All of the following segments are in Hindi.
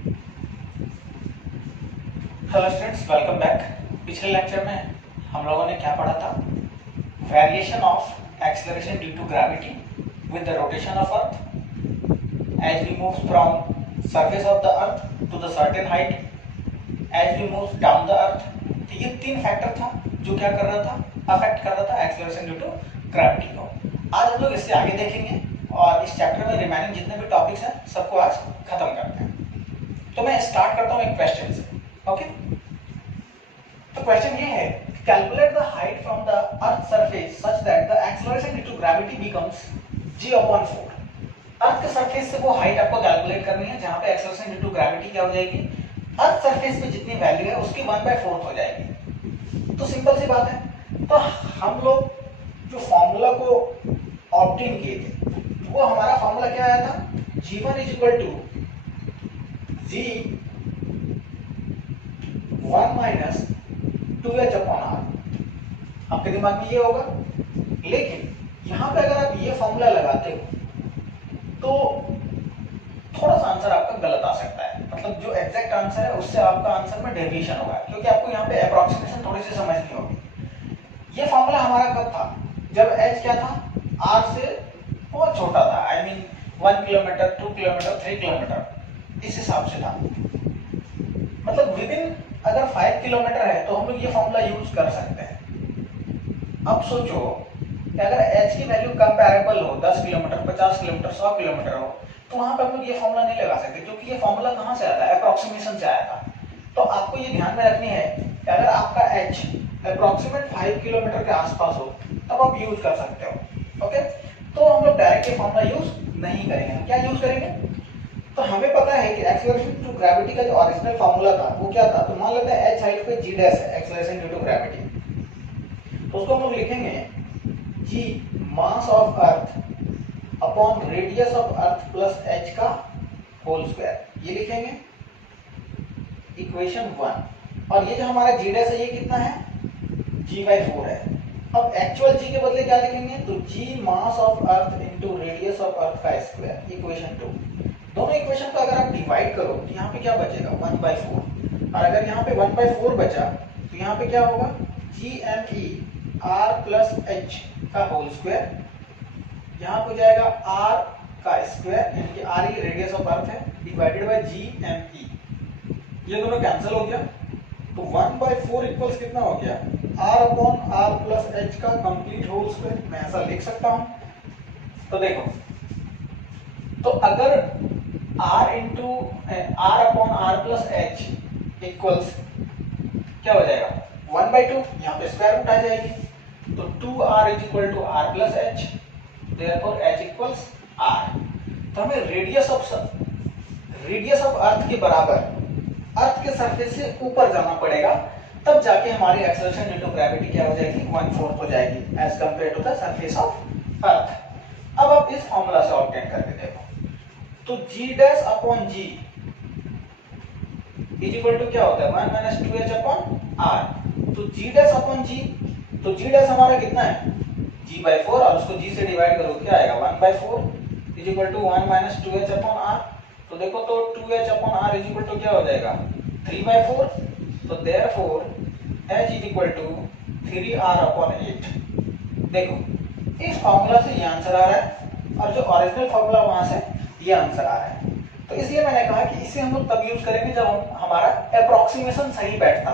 Hello students, welcome back. पिछले लेक्चर में हम लोगों ने क्या पढ़ा था? Variation of acceleration due to gravity with the rotation of earth as we move from surface of the earth to the certain height as we move down the earth. तो ये तीन फैक्टर था जो क्या कर रहा था, अफेक्ट कर रहा था एक्सेलरेशन ड्यू टू ग्रेविटी को। आज हम लोग इससे आगे देखेंगे और इस चैप्टर में रिमेनिंग जितने भी टॉपिक्स हैं सबको आज खत्म करते हैं। तो मैं स्टार्ट करता हूँ एक क्वेश्चन से। ओके, तो क्वेश्चन ये है, calculate the height from the earth surface such that the acceleration due to gravity becomes g/4। Earth के सरफेस से वो हाइट आपको कैलकुलेट करनी है जहां पे एक्सेलरेशन ड्यू टू ग्रेविटी क्या हो जाएगी, अर्थ सरफेस पे जितनी वैल्यू है उसकी 1/4 हो जाएगी। तो सिंपल सी बात है। तो हम लोग जो फॉर्मूला को ऑब्टेन किए थे वो हमारा फॉर्मूला क्या आया था, g1 = g1 - 2h/r। आपके दिमाग में ये होगा, लेकिन यहां पे अगर आप ये फॉर्मूला लगाते हो तो थोड़ा सा आंसर आपका गलत आ सकता है। मतलब जो एग्जैक्ट आंसर है उससे आपका आंसर में डेविएशन होगा, क्योंकि आपको यहाँ पे अप्रोक्सीमेशन थोड़ी सी समझनी होगी। ये फॉर्मूला हमारा कब था, जब h क्या था, r से बहुत छोटा था। I mean 1 kilometre, 2 kilometre, 3 kilometre, इस हिसाब से था। मतलब विद इन अगर 5 किलोमीटर है तो हम लोग ये फॉर्मूला यूज कर सकते हैं। अब सोचो कि अगर h की वैल्यू कंपैरेबल हो, 10 किलोमीटर, 50 किलोमीटर, 100 किलोमीटर हो, तो वहां पर हम लोग ये फॉर्मूला नहीं लगा सकते, क्योंकि ये फॉर्मूला कहां से आता है, अप्रोक्सीमेशन से आया था। तो आपको ये ध्यान में रखनी है कि अगर आपका h अप्रोक्सीमेट 5 किलोमीटर के आसपास हो तब आप यूज कर सकते हो। ओके, तो हम लोग डायरेक्ट ये फॉर्मूला यूज नहीं करेंगे। हम क्या यूज करेंगे, तो हमें पता है कि एक्सेलरेशन टू ग्रेविटी का जो ओरिजिनल फॉर्मूला था वो क्या था। तो मान लेते हैं h हाइट पे g डैश है, एक्सेलरेशन ड्यू टू ग्रेविटी। तो उसको हम लोग लिखेंगे g mass of earth upon radius of earth plus h का होल स्क्वायर। ये लिखेंगे इक्वेशन 1। और ये जो हमारा g डैश है ये कितना है, g/4 है। अब एक्चुअल g के बदले क्या लिखेंगे, तो g mass of earth into radius of earth का स्क्वायर, इक्वेशन 2। दोनों इक्वेशन को अगर आप डिवाइड करो तो यहाँ पे क्या बचेगा, 1/4। और अगर यहाँ पे 1/4 बचा तो यहाँ पे क्या होगा, gme r प्लस h का होल स्क्वायर। यहाँ पे जाएगा r का स्क्वायर, यानी कि r ही रेडियस ऑफ अर्थ है, डिवाइडेड बाय gme। ये दोनों कैंसिल हो गया, तो 1/4 इक्वल्स कितना हो गया, r/r प्लस h का कंप्लीट होल स्क्वायर। मैं ऐसा लिख सकता हूं। तो देखो, तो अगर r/r प्लस h इक्वल्स क्या हो जाएगा, 1/2। यहाँ पे स्क्वायर रूट आ जाएगी, तो 2r = r plus h, therefore h equals r। तो हमें रेडियस ऑफ अर्थ के बराबर अर्थ के सरफेस से ऊपर जाना पड़ेगा, तब जाके हमारी एक्सेलरेशन ड्यू टू ग्रेविटी क्या हो जाएगी, 1/4 हो जाएगी as compare to the surface of earth. अब आप इस फॉर्मूला से ऑब्टेन करके देखो, तो g dash upon g equal to क्या होता है, 1 - 2h/r। तो g डैश अपॉन g, तो g डैश हमारा कितना है, g/4, और उसको g से डिवाइड करो क्या आएगा, 1/4 इक्वल टू 1 - 2h/r। तो देखो, तो 2h/r इक्वल टू क्या हो जाएगा, 3/4। तो देयरफॉर h = 3r/8। देखो, इस फॉर्मूला से ये आंसर आ रहा है और जो ओरिजिनल फॉर्मूला वहां से ये आंसर आ रहा है। तो इसलिए मैंने कहा कि इसे हम लोग तब यूज करेंगे जब हमारा अप्रोक्सीमेशन सही बैठता।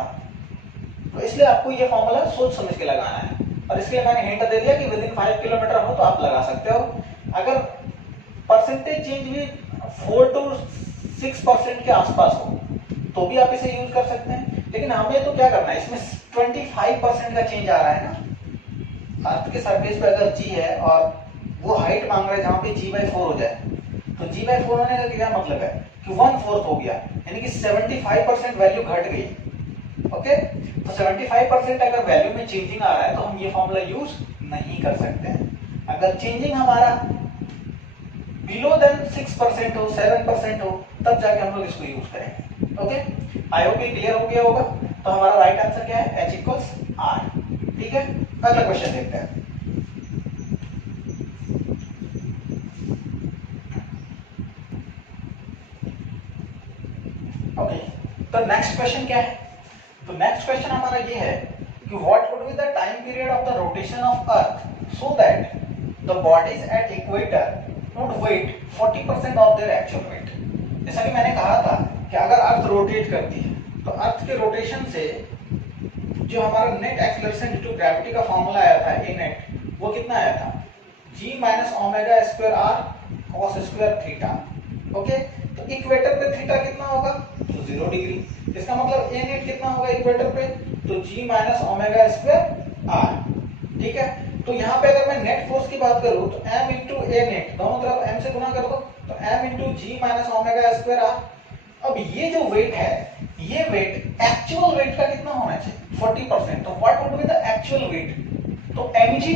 तो इसलिए आपको ये फॉर्मूला सोच समझ के लगाना है, और इसलिए मैंने हिंट दे दिया कि विद इन 5 किलोमीटर हो तो आप लगा सकते हो। अगर परसेंटेज चेंज भी 4 to 6% के आसपास हो तो भी आप इसे यूज कर सकते हैं। लेकिन हमें तो क्या करना है, इसमें 25% का चेंज आ रहा है ना। अर्थ के सरफेस पे अगर g है और वो हाइट मांग रहा है जहां पे g/4 हो जाए, तो g/4 होने का क्या मतलब है कि 1/4 हो गया, यानी कि 75% वैल्यू घट गई। ओके, तो 75% अगर वैल्यू में चेंजिंग आ रहा है तो हम ये फॉर्मूला यूज नहीं कर सकते हैं। अगर चेंजिंग हमारा बिलो देन 6% हो, 7% हो, तब जाके हम लोग इसको यूज करेंगे। ओके, आई होप ये क्लियर हो गया होगा। तो हमारा राइट आंसर क्या है, h = r। ठीक है, अगला क्वेश्चन देखते हैं। ओके, तो नेक्स्ट क्वेश्चन क्या है? तो नेक्स्ट क्वेश्चन हमारा ये है कि what would be the time period of the rotation of earth so that the bodies at equator would weight 40% of their actual weight. जैसा कि मैंने कहा था कि अगर अर्थ रोटेट करती है तो अर्थ के रोटेशन से जो हमारा net acceleration due to gravity का फॉर्मूला आया था ए नेट, वो कितना आया था? g minus omega square r cos square theta. Okay, तो इक्वेटर पे थीटा कितना होगा? तो 0 डिग्री। इसका मतलब ए नेट कितना होगा इक्वेटर पे? तो g minus omega square r। ठीक है, तो यहाँ पे अगर मैं नेट फोर्स की बात करूँ तो m इंटू ए नेट, दोनों तरफ m से गुना कर दो, तो m इंटू जी माइनस ओमेगा स्क्वायर r। अब ये जो वेट है, ये वेट एक्चुअल वेट का कितना होना चाहिए? 40%। तो what would be the actual weight? तो mg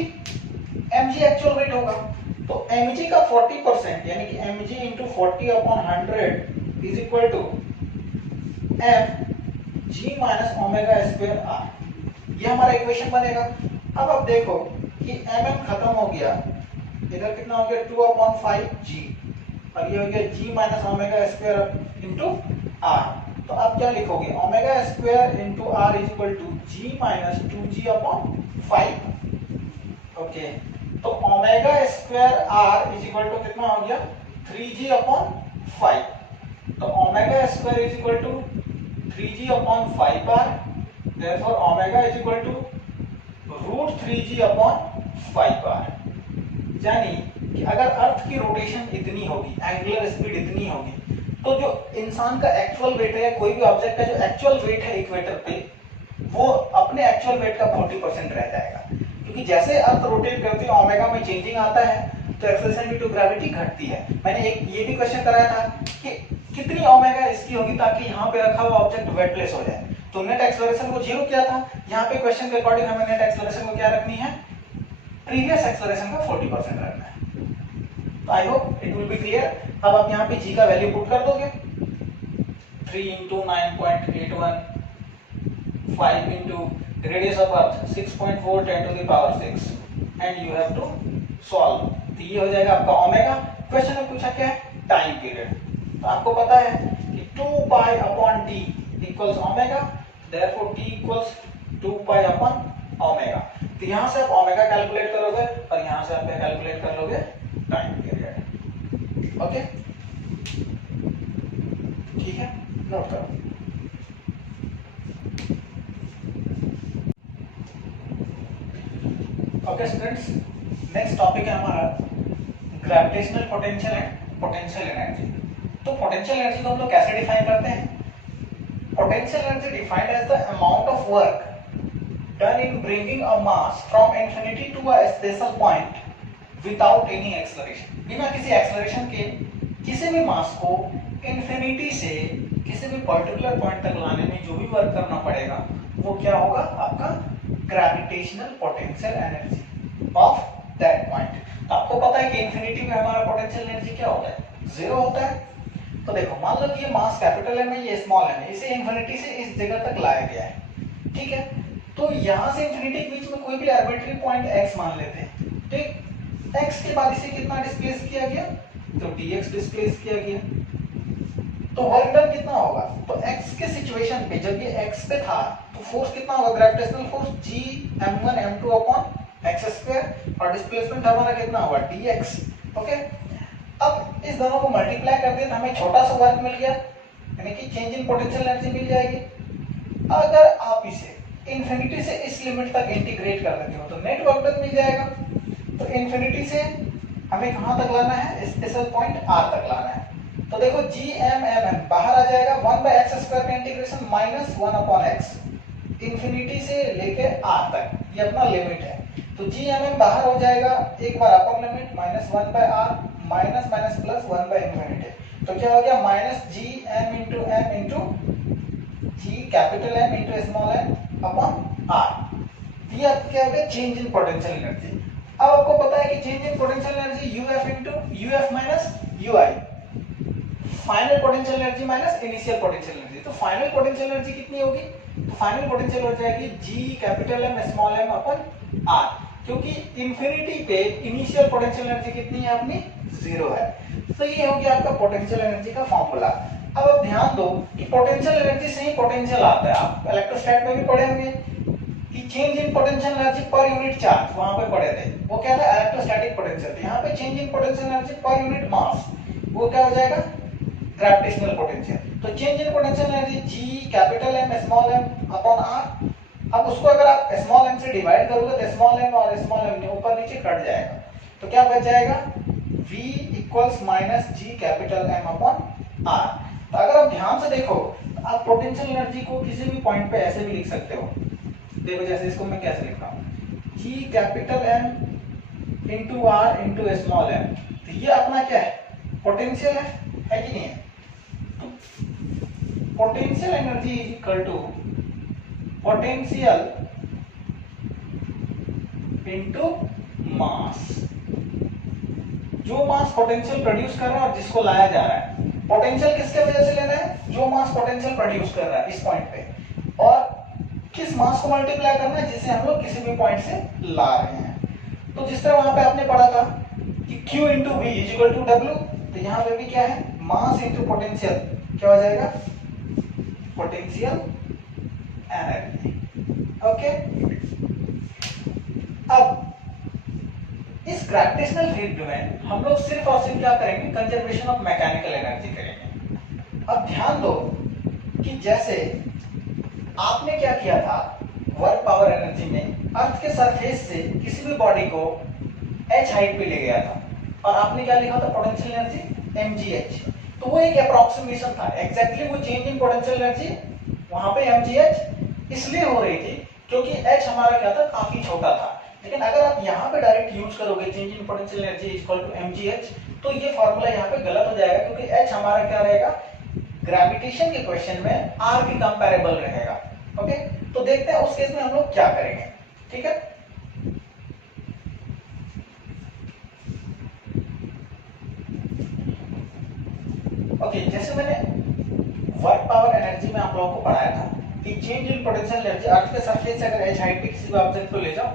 एक्चुअल वेट होगा। तो mg का 40% यानी कि mg into 40 upon 100 is equal to mg minus omega square r। ये हमारा इक्वेशन बनेगा। अब आप देखो कि mm खत्म हो गया, इधर कितना हो गया? 2 अपॉन 5g, और ये हो गया g minus omega square into r। तो आप क्या लिखोगे? Omega square into r is equal to g minus 2g upon 5। Okay, तो omega square r is equal to कितना हो गया? 3g upon 5। तो omega square is equal to 3g upon 5r, therefore omega is equal to root 3g upon 5r। यानी कि अगर अर्थ की रोटेशन इतनी होगी, एंगुलर स्पीड इतनी होगी, तो जो इंसान का एक्चुअल वेट है, कोई भी ऑब्जेक्ट का जो एक्चुअल वेट है इक्वेटर पे, वो अपने एक्चुअल वेट का 40% रह जाएगा। क्योंकि जैसे अर्थ रोटेट करती है ओमेगा में चेंजिंग आता है, तो एक्सेलरेशन ड्यू टू ग्रेविटी घटती है। मैंने एक ये भी क्वेश्चन कराया था कि कितनी ओमेगा इसकी होगी ताकि यहाँ पे रखा हुआ ऑब्जेक्ट वेटलेस हो जाए। तो नेट एक्सेलरेशन को 0 किया था। यहाँ पे क्वेश्चन के अकॉर्डिंग हमें नेट एक्सेलरेशन को क्या रखनी है? प्रीवियस एक्सेलरेशन का 40% रखना है। तो I hope it will be clear. अब आप यहाँ पे g का वैल्यू पुट कर दोगे, 3 into 9.81, 5 into radius of earth 6.4 10 to the power 6, and you have to solve. तो ये हो जाएगा आपका ओमेगा। क्वेश्चन में पूछा क्या है? Time period. तो आपको पता है कि 2 pi upon T equals omega, therefore T equals 2 pi upon omega. तो यहां से आप ओमेगा कैलकुलेट करोगे और यहां से आप कैलकुलेट कर लोगे टाइम पीरियड। ओके, ठीक है, नोट करो। ओके स्टूडेंट्स, नेक्स्ट टॉपिक है हमारा gravitational potential and potential energy. तो पोटेंशियल एनर्जी को हम लोग कैसे डिफाइन करते हैं? Potential energy defined as the amount of work done in bringing a mass from infinity to a special point without any acceleration। बिना किसी एक्सेलरेशन के किसी भी मास को इंफिनिटी से किसी भी पर्टिकुलर पॉइंट तक लाने में जो भी वर्क करना पड़ेगा, वो क्या होगा? आपका gravitational potential energy of that point. तो आपको पता है कि इंफिनिटी में हमारा पोटेंशियल एनर्जी क्या होता है? 0 होता है। तो देखो, मान लो कि ये मास कैपिटल एम है, ये स्मॉल एम है, इसे इंफिनिटी से इस जगह तक लाया गया है। ठीक है, तो यहां से इंफिनिटी के बीच में कोई भी आर्बिट्ररी पॉइंट x मान लेते हैं। ठीक, x के बाद इसे कितना डिस्प्लेस किया गया? तो dx डिस्प्लेस किया गया। तो वर्क डन कितना होगा? तो x के सिचुएशन पे जब ये x पे था तो फोर्स कितना होगा? Gravitational force g m1 m2 upon x square, और डिस्प्लेसमेंट हमारा कितना होगा? dx। ओके, अब इस दोनों को मल्टीप्लाई कर दिया तो हमें छोटा सा वर्क मिल गया, यानी कि चेंज इन पोटेंशियल एनर्जी मिल जाएगी। अगर आप इसे इंफिनिटी से इस लिमिट तक इंटीग्रेट कर देते हो तो नेट वर्क डन मिल जाएगा। तो इंफिनिटी से हमें कहां तक लाना है? स्पेशल पॉइंट r तक लाना है। तो देखो g m m m बाहर आ जाएगा, 1/x स्क्वायर का integration minus 1 upon x, infinity से लेके r तक, ये अपना लिमिट है। तो g m m बाहर हो जाएगा, एक बार upper limit minus 1/r minus minus plus one by infinity. तो क्या हो गया? Minus g m into m into g capital M into small m upon r। ये क्या हो गया? Change in potential energy. अब आपको पता है कि change in potential energy UF into UF minus UI, final potential energy minus initial potential energy. तो फाइनल पोटेंशियल एनर्जी कितनी होगी? तो फाइनल पोटेंशियल हो जाएगी G capital M small m upon r, क्योंकि इंफिनिटी पे इनिशियल पोटेंशियल एनर्जी कितनी है अपनी? 0 है। तो ये हो गया आपका पोटेंशियल एनर्जी का फॉर्मूला। अब आप ध्यान दो कि पोटेंशियल एनर्जी से ही पोटेंशियल आता है। आप इलेक्ट्रोस्टैट में भी पढ़े होंगे कि change in potential energy per unit charge, वहां पे पढ़े थे, वो क्या था, इलेक्ट्रोस्टैटिक पोटेंशियल। यहाँ पे change in potential energy per unit mass, वो क्या हो जाएगा, ग्रेविटेशनल पोटेंशियल। तो change in potential energy G capital M small M upon R. अब उसको अगर आप स्मॉल एम से डिवाइड करोगे तो स्मॉल एम और स्मॉल एम ऊपर नीचे कट जाएगा, तो क्या बच जाएगा, v equals minus G capital M upon R. तो अगर आप ध्यान से देखो तो आप पोटेंशियल एनर्जी को किसी भी पॉइंट पे ऐसे भी लिख सकते हो। देखो जैसे इसको मैं कैसे लिख रहा हूँ, G capital M into R into small M. तो ये अपना क्या है, पोटेंशियल है कि नहीं है। Potential energy is equal to potential into mass. जो मास पोटेंशियल प्रोड्यूस कर रहा है और जिसको लाया जा रहा है, पोटेंशियल किसके वजह से लेना है, जो मास पोटेंशियल प्रोड्यूस कर रहा है इस पॉइंट पे, और किस मास को मल्टीप्लाई करना है जिसे हम लोग किसी भी पॉइंट से ला रहे हैं। तो जिस तरह वहां पे आपने पढ़ा था कि Q into V is equal to W, तो यहाँ पे भी क्या है, मास इंटू पोटेंशियल, क्या हो जाएगा, पोटेंशियल एनर्जी। ओके, अब इस ग्रेविटेशनल फील्ड में हम लोग सिर्फ और सिर्फ क्या करेंगे, कंजर्वेशन ऑफ मैकेनिकल एनर्जी करेंगे। अब ध्यान दो कि जैसे आपने क्या किया था, वर्क पावर एनर्जी में अर्थ के सरफेस से किसी भी बॉडी को h हाइट पे ले गया था और आपने क्या लिखा था, पोटेंशियल एनर्जी mgh। तो वो एक अप्रोक्सीमेशन था, एग्जैक्टली वो चेंज इन पोटेंशियल एनर्जी वहां पे mgh इसलिए हो रही थी क्योंकि h हमारा क्या था, काफी छोटा था। लेकिन अगर आप यहाँ पे डायरेक्ट यूज करोगे change in potential energy equal to mgh, तो ये फॉर्मूला यहाँ पे गलत हो जाएगा, क्योंकि h हमारा क्या रहेगा, ग्रेविटेशन के क्वेश्चन में r के कंपैरेबल रहेगा। ओके, तो देखते हैं उस केस में हम लोग क्या करेंगे। ठीक है, ओके, जैसे मैंने वर्क पावर एनर्जी में आप लोगों को पढ़ाया था कि चेंज इन पोटेंशियल एनर्जी अर्थ के सरफेस से अगर h हाइट पे किसी भी ऑब्जेक्ट को ले जाओ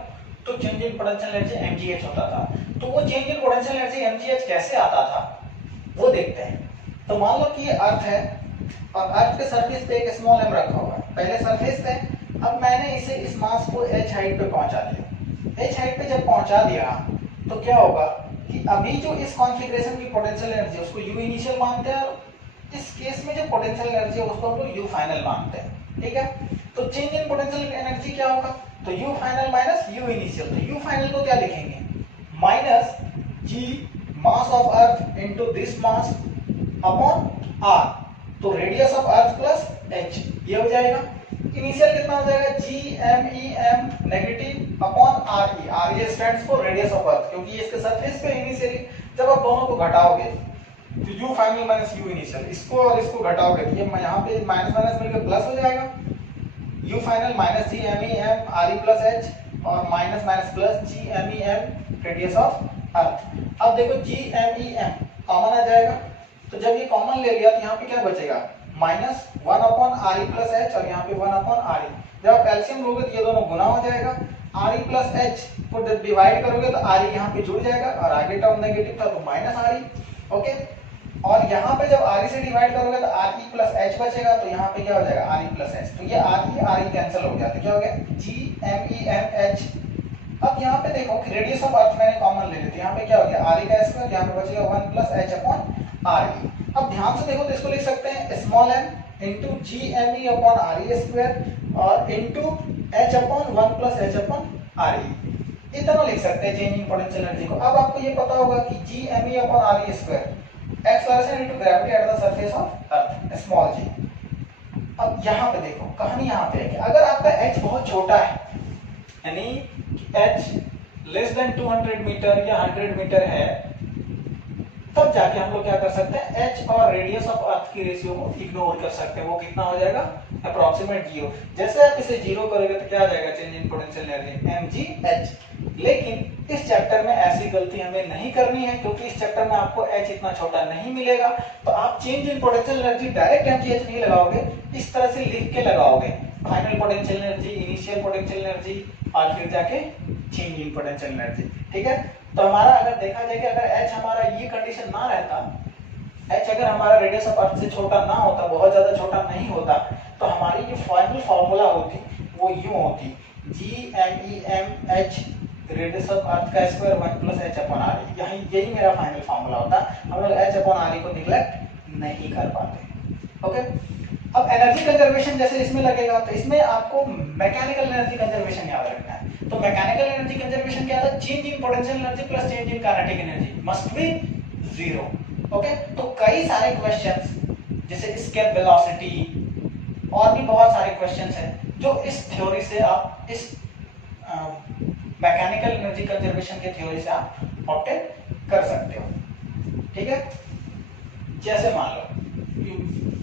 तो change in potential energy mgh होता था। तो वो change in potential energy mgh कैसे आता था वो देखते हैं। तो मान लो कि ये अर्थ है और अर्थ के सरफेस पे एक स्मॉल m रखा हुआ है, पहले सरफेस पे। अब मैंने इसे इस मास को h हाइट पे पहुंचा दिया। h हाइट पे जब पहुंचा दिया तो क्या होगा कि अभी जो इस कॉन्फ़िगरेशन की पोटेंशियल एनर्जी उसको u इनिशियल मानते हैं, और इस केस में जो पोटेंशियल एनर्जी है उसको हम लोग u फाइनल मानते हैं। ठीक है, तो चेंज इन पोटेंशियल एनर्जी क्या होगा, तो u final minus u initial. तो u फाइनल को क्या लिखेंगे, minus g mass of earth into this mass upon r। तो radius of earth plus h, ये हो जाएगा। इनिशियल कितना हो जाएगा, g m e m negative upon r e। r e stands for radius of अर्थ, क्योंकि ये इसके सरफेस पे इनिशियली। जब आप दोनों को घटाओगे तो u final minus u initial, इसको और इसको घटाओगे तो ये यहाँ पे माइनस माइनस मिलकर प्लस हो जाएगा। u final minus g m e m r e plus h और minus minus plus g m e m radius of earth. अब देखो g m e m common आ जाएगा, तो जब ये कॉमन ले लिया तो यहाँ पे क्या बचेगा, minus 1 upon R E plus H, और यहाँ पे 1 अपॉन आर ई। जब आप एलसीएम लोगे तो ये दोनों गुना हो जाएगा। आर ई प्लस एच को जब डिवाइड करोगे तो आर ई यहाँ पे जुड़ जाएगा, और आगे टर्म नेगेटिव था तो माइनस आर ई। ओके, और यहाँ पे जब आर ई से डिवाइड करोगे तो आर ई प्लस एच बचेगा, तो यहाँ पे क्या हो जाएगा, आर ई प्लस एच। तो ये आर ई कैंसिल हो गया, तो क्या हो गया, G M E M H. अब यहाँ पे देखो कि रेडियस ऑफ अर्थ मैंने कॉमन ले ली, तो यहाँ पे क्या हो गया, आर ई का स्क्वायर, यहाँ पे बचेगा 1 plus H upon R E. अब ध्यान से देखो तो इसको लिख सकते हैं small m into G M E upon R E square और into H upon 1 plus H upon R E. इतना लिख सकते हैं चेंज इन पोटेंशियल एनर्जी को। अब आपको ये पता होगा कि G M E upon R E square acceleration into gravity at the surface of earth small G. अब यहाँ पे देखो, कहानी यहाँ पे है कि अगर आपका h बहुत छोटा है, यानी h लेस देन 200 मीटर या 100 मीटर है, तब जाके हम लोग क्या कर सकते हैं, h और रेडियस ऑफ अर्थ की रेशियो को इग्नोर कर सकते हैं। वो कितना हो जाएगा, अप्रोक्सीमेट 0। जैसे आप इसे 0 करोगे तो क्या आ जाएगा, change in potential energy mgh। लेकिन इस चैप्टर में ऐसी गलती हमें नहीं करनी है, क्योंकि इस चैप्टर में आपको h इतना छोटा नहीं मिलेगा। तो आप change in potential energy direct mgh नहीं लगाओगे, इस तरह से लिख के लगाओगे, final potential energy, initial potential energy और फिर जाके चेंज इन पोटेंशियल एनर्जी। ठीक है, तो हमारा अगर देखा जाए कि अगर h हमारा ये कंडीशन ना रहता h अगर हमारा रेडियस ऑफ अर्थ से छोटा ना होता, बहुत ज्यादा छोटा नहीं होता, तो हमारी जो फाइनल फार्मूला होती वो यूं होती, GMEMH रेडियस ऑफ अर्थ का square 1 plus h upon r। यही मेरा फाइनल फार्मूला होता। हम लोग h अपॉन r को निगलेक्ट नहीं कर पाते। ओके, अब एनर्जी कंजर्वेशन जैसे इसमें लगेगा, तो इसमें आपको मैकेनिकल एनर्जी कंजर्वेशन याद रखना है। तो मैकेनिकल एनर्जी कंजर्वेशन क्या था? Change in potential energy plus change in kinetic energy must B zero. Okay, तो कई सारे क्वेश्चंस जैसे स्केप वेलोसिटी और भी बहुत सारे क्वेश्चंस हैं जो इस थ्योरी से आप, इस मैकेनिकल एनर्जी कंजर्वेशन के थ्योरी से आप ऑब्टेन कर सकते हो। ठीक है, जैसे मान लो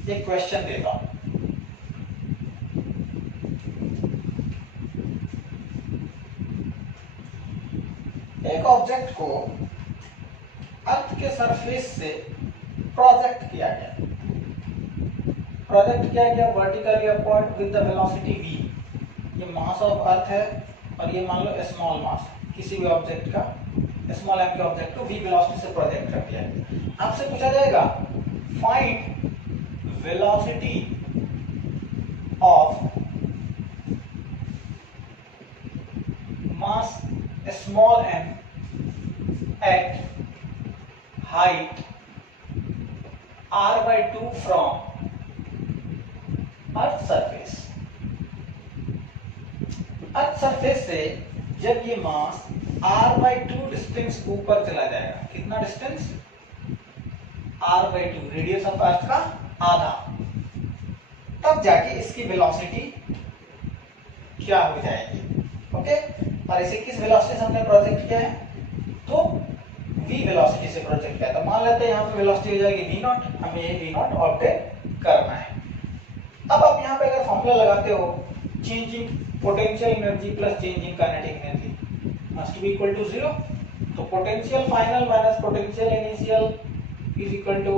एक क्वेश्चन देता हूं, एक ऑब्जेक्ट को अर्थ के सरफेस से प्रोजेक्ट किया गया, vertically upward with the velocity v। ये मास ऑफ अर्थ है और ये मान लो स्मॉल मास किसी भी ऑब्जेक्ट का, स्मॉल m के ऑब्जेक्ट को v वेलोसिटी से प्रोजेक्ट कर दिया है। आपसे पूछा जाएगा find velocity of mass small m at height r/2 from earth surface. Earth surface से जब ये मास r/2 डिस्टेंस ऊपर चला जाएगा, कितना distance? r/2, radius of earth का आधा, तब जाके इसकी वेलोसिटी क्या हो जाएगी। ओके, और इसे किस वेलोसिटी से हमने प्रोजेक्ट किया है? तो v वेलोसिटी से प्रोजेक्ट किया। तो मान लेते हैं यहाँ पे वेलोसिटी हो जाएगी v0, हमें ये v0 ऑब्टेन करना है। अब आप यहाँ पे अगर फॉर्मूला लगाते हो, change in potential energy plus change in kinetic energy must be equal to 0। तो potential final minus potential initial is equal to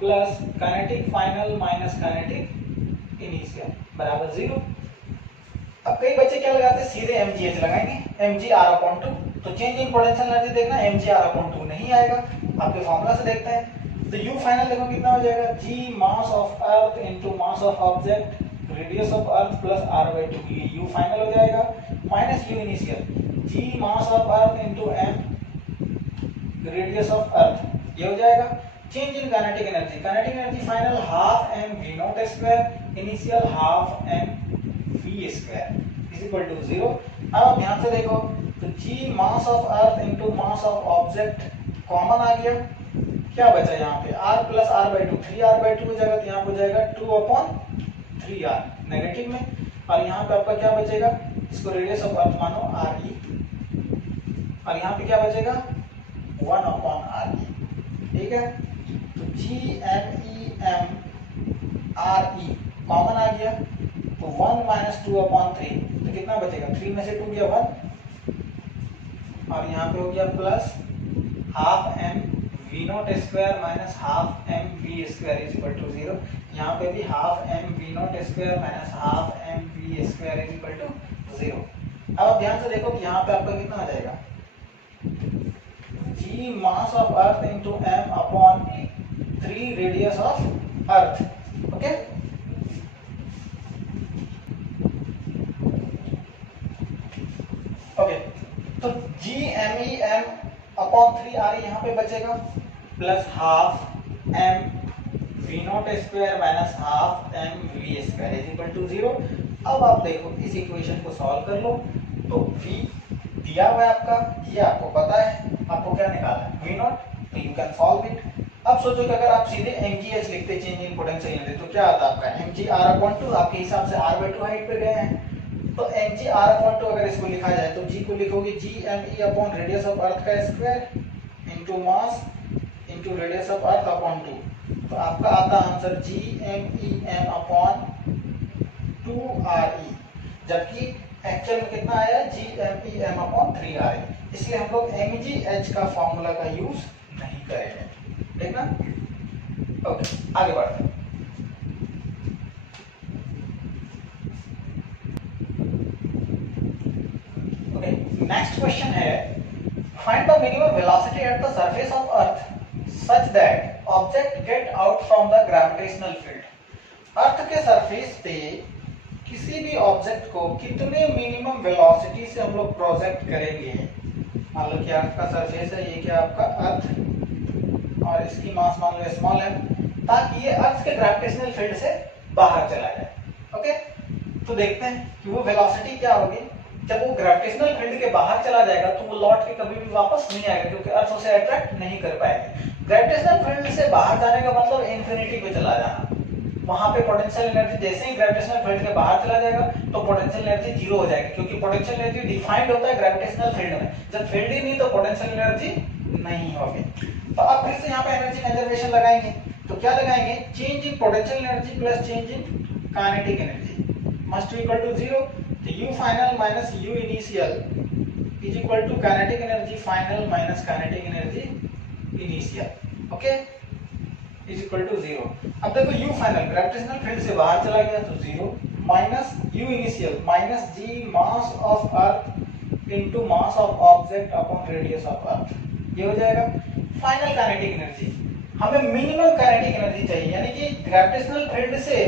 plus kinetic final minus kinetic initial बराबर 0। अब कई बच्चे क्या लगाते हैं, सीधे mgh लगाएंगे, mgr/2। तो चेंज इन पोटेंशियल एनर्जी देखना, mgr/2 नहीं आएगा, आपके फॉर्मूला से देखते हैं। तो u फाइनल देखो कितना हो जाएगा, g mass of earth into mass of object radius of earth plus r/2, ये u फाइनल हो जाएगा, minus u initial g mass of earth into m radius of earth, ये हो जाएगा। Change in kinetic energy final half m v0 square initial half m v square is equal to 0। अब आप ध्यान से देखो, तो g mass of earth into mass of object common आ गया, क्या बचा यहाँ पे r प्लस r/2, 3r/2 हो जाएगा, तो यहाँ पे हो जाएगा 2/3r नेगेटिव में, और यहाँ पे आपका क्या बचेगा, इसको रेडियस ऑफ अर्थ मानो re, और यहाँ पे क्या बचेगा 1/re। ठीक है, तो GMEM RE कॉमन आ गया, तो 1 माइनस 2/3, तो कितना बचेगा, 3 में से 2 गया 1, और यहाँ पे हो गया plus half m v0 square minus half m v square is equal to 0। यहाँ पे भी half m v0 square minus half m v square is equal to 0। अब आप ध्यान से देखो कि यहाँ पे आपका कितना आ जाएगा, g mass of earth into m upon 3 radius of earth. Okay, okay, तो GMEM अपॉन 3r यहाँ पे बचेगा plus half m v0 square minus half m v square is equal to 0। अब आप देखो इस इक्वेशन को सॉल्व कर लो, तो v दिया हुआ है आपका, ये आपको पता है, आपको क्या निकालना है v0, तो यू कैन सॉल्व इट। अब सोचो कि अगर आप सीधे mgh लिखते चेंज इन पोटेंशियल एनर्जी, तो क्या आता आपका mgr/2, आपके हिसाब से r/2 हाइट पे गए हैं, तो mgr/2 अगर इसको लिखा जाए तो g को लिखोगे GME upon radius of earth का square into mass into radius of earth upon 2, तो आपका आता आंसर GMEM अपॉन 2re, जबकि एक्चुअल में कितना आया GMEM अपॉन 3re, इसलिए हम लोग mgh का फॉर्मूला का यूज नहीं करेंगे। ठीक ना, ओके, आगे बढ़ते हैं। नेक्स्ट क्वेश्चन है, find the minimum velocity at the surface of earth such that object get out from the gravitational field. अर्थ के सरफेस पे किसी भी ऑब्जेक्ट को कितने मिनिमम वेलोसिटी से हम लोग प्रोजेक्ट करेंगे। मान लो कि अर्थ का सरफेस है, ये क्या आपका अर्थ, और इसकी मास मान लो स्मॉल है, ताकि ये अर्थ के ग्रेविटेशनल फील्ड से बाहर चला जाए। ओके, तो देखते हैं कि वो वेलोसिटी क्या होगी। जब वो ग्रेविटेशनल फील्ड के बाहर चला जाएगा तो वो लौट के कभी भी वापस नहीं आएगा, क्योंकि अर्थ उसे अट्रैक्ट नहीं कर पाएगी। ग्रेविटेशनल फील्ड से बाहर जाने का मतलब इंफिनिटी पे चला जाना। वहां पे पोटेंशियल एनर्जी जैसे ही ग्रेविटेशनल फील्ड के बाहर चला जाएगा तो पोटेंशियल एनर्जी जीरो हो जाएगी, क्योंकि पोटेंशियल एनर्जी डिफाइंड होता है ग्रेविटेशनल फील्ड में। जब फील्ड ही नहीं तो पोटेंशियल एनर्जी नहीं होगी। तो अब फिर से यहाँ पे एनर्जी कंजर्वेशन लगाएंगे, तो क्या लगाएंगे, change in potential energy plus change in kinetic energy must be equal to 0। तो u final minus u initial is equal to kinetic energy final minus kinetic energy initial, okay, is equal to 0। अब देखो u फाइनल ग्रेविटेशनल फील्ड से बाहर चला गया तो 0 minus u initial minus g mass of earth into mass of object upon radius of earth, ये हो जाएगा। फाइनल काइनेटिक एनर्जी, हमें मिनिमम काइनेटिक एनर्जी चाहिए, यानी कि ग्रेविटेशनल फील्ड से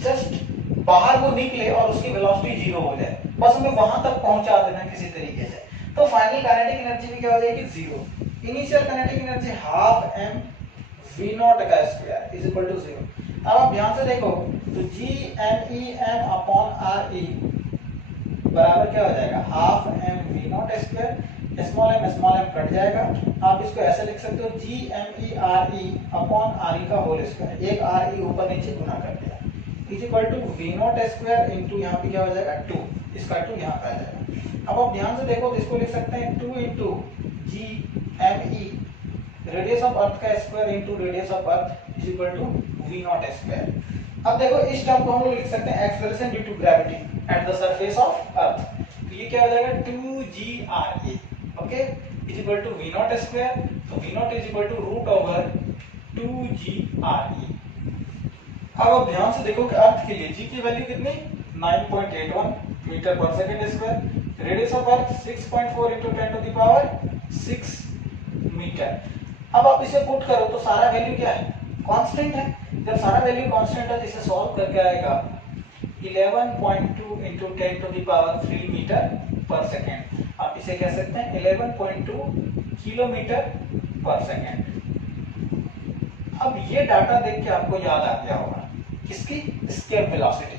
जस्ट बाहर वो निकले और उसकी वेलोसिटी जीरो हो जाए, बस हमें वहां तक पहुंचा देना किसी तरीके से। तो फाइनल काइनेटिक एनर्जी भी क्या हो जाएगी, 0। Initial kinetic energy half m v not का स्क्वायर इज इक्वल टू 0। अब आप ध्यान से देखो तो g m e m upon r e बराबर क्या हो जाएगा, half m v not square, small m cut जाएगा। आप इसको ऐसे लिख सकते हो g m e r e upon r e का होल स्क्वायर, एक r e ऊपर नीचे गुना कर दिया, is equal to v not square into यहाँ पे क्या हो जाएगा 2, इसका 2 यहाँ पे आ जाएगा। अब आप ध्यान से देखो तो इसको लिख सकते हैं 2 into G M E radius of earth का square into radius of earth is equal to V naught square. अब देखो इस टर्म को हम लोग लिख सकते हैं acceleration due to gravity at the surface of earth, तो ये क्या हो जाएगा 2gre, okay, is equal to V naught square, तो V naught is equal to root over 2gre। अब आप ध्यान से देखो कि अर्थ के लिए g की वैल्यू कितनी, 9.81 मीटर पर second square, radius of earth 6.4 into 10 to the power 6 metre. अब आप इसे पुट करो तो सारा वैल्यू क्या है, कांस्टेंट है। जब सारा वैल्यू कांस्टेंट है तो इसे सॉल्व करके आएगा 11.2 into 10 to the power 3 metre पर सेकंड। आप इसे कह सकते हैं 11.2 किलोमीटर पर सेकंड। अब ये डाटा देख के आपको याद आ गया होगा किसकी, एस्केप वेलोसिटी।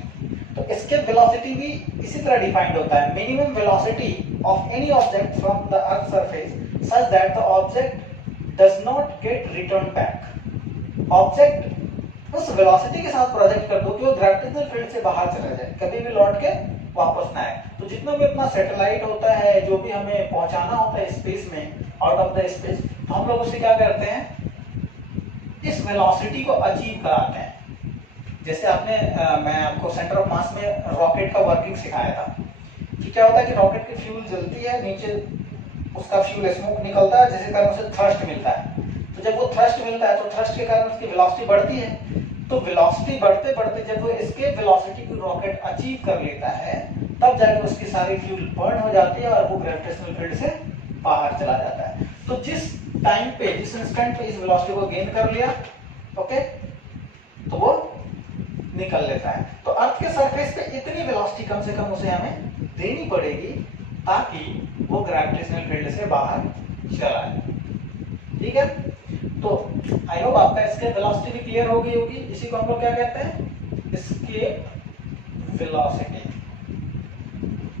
तो एस्केप वेलोसिटी भी इसी तरह डिफाइंड होता है, minimum velocity of any object from the earth surface such that the object does not gate return back. Object उस वेलोसिटी के साथ प्रोजेक्ट कर दो कि वो ग्रेविटेशनल फील्ड से बाहर चला जाए, कभी भी लौट के वापस ना आए। तो जितना भी अपना सैटेलाइट होता है, जो भी हमें पहुंचाना होता है स्पेस में, आउट ऑफ द स्पेस, तो हम लोग उसे क्या करते हैं, इस वेलोसिटी को अचीव कराते हैं। जैसे आपने मैं आपको सेंटर ऑफ मास में रॉकेट का वर्किंग सिखाया था कि क्या होता है कि रॉकेट की फ्यूल जलती है, नीचे उसका फ्यूल स्मोक निकलता है, जिसके कारण उसे थ्रस्ट मिलता है। तो जब वो थ्रस्ट मिलता है तो थ्रस्ट के कारण उसकी वेलोसिटी बढ़ती है। तो वेलोसिटी बढ़ते बढ़ते जब वो एस्केप वेलोसिटी को रॉकेट अचीव कर लेता है, तब जाकर उसकी सारी फ्यूल बर्न हो जाती है और वो ग्रेविटेशनल फील्ड से बाहर चला जाता है। तो जिस टाइम पे, जिस इंस्टेंट पे इस वेलोसिटी को गेन कर लिया, ओके, तो वो निकल लेता है। तो अर्थ के सरफेस पे इतनी वेलोसिटी कम से कम उसे हमें देनी पड़ेगी ताकि वो ग्रेविटेशनल फील्ड से बाहर चला जाए, ठीक है। तो आई होप आपका एस्केप वेलोसिटी भी क्लियर हो गई होगी। इसी को हम लोग क्या कहते हैं, एस्केप वेलोसिटी।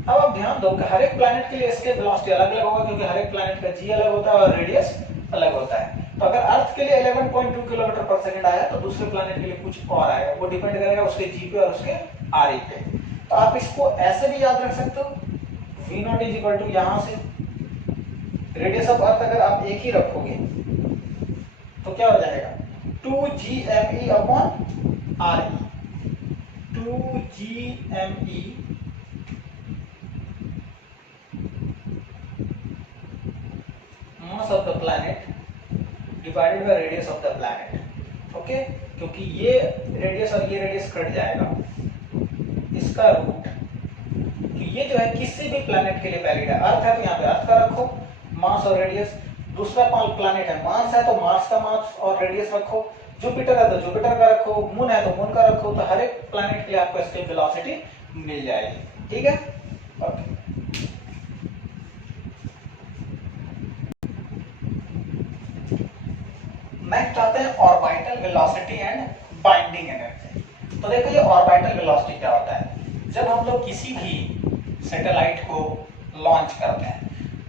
अब आप ध्यान दो कि हर एक प्लैनेट के लिए एस्केप वेलोसिटी अलग अलग होगा, क्योंकि हर एक प्लैनेट का जी अलग होता है और रेडियस अलग होता है। तो अगर अर्थ के लिए 11.2 किलोमीटर पर सेकंड आया तो दूसरे प्लैनेट के लिए कुछ और आएगा, वो डिपेंड करेगा उसके जी पे और उसके आर ई पे। तो आप इसको ऐसे भी याद रख सकते हो, v not is equal to, यहाँ से रेडियस ऑफ अर्थ अगर आप एक ही रखोगे तो क्या हो जाएगा, 2gme upon R E, 2gme mass of the planet divided by radius of the planet, okay, क्योंकि ये रेडियस और ये रेडियस कट जाएगा, इसका रूट, कि ये जो है किसी भी प्लैनेट के लिए वैलिड है। अर्थ है तो यहाँ पे अर्थ का रखो मास और रेडियस, दूसरा प्लैनेट है, मार्स है तो मार्स का मास और रेडियस रखो, जुपिटर है तो जुपिटर का रखो, मून है तो मून का रखो, तो हर एक प्लैनेट के लिए आपको एस्केप वेलोसिटी मिल जाएगी। ठीक है, ओके। नेक्स्ट आते हैं orbital velocity and binding energy. तो देखो ये ऑर्बिटल वेलोसिटी क्या होता है, जब हम लोग किसी भी सैटेलाइट को लॉन्च करते हैं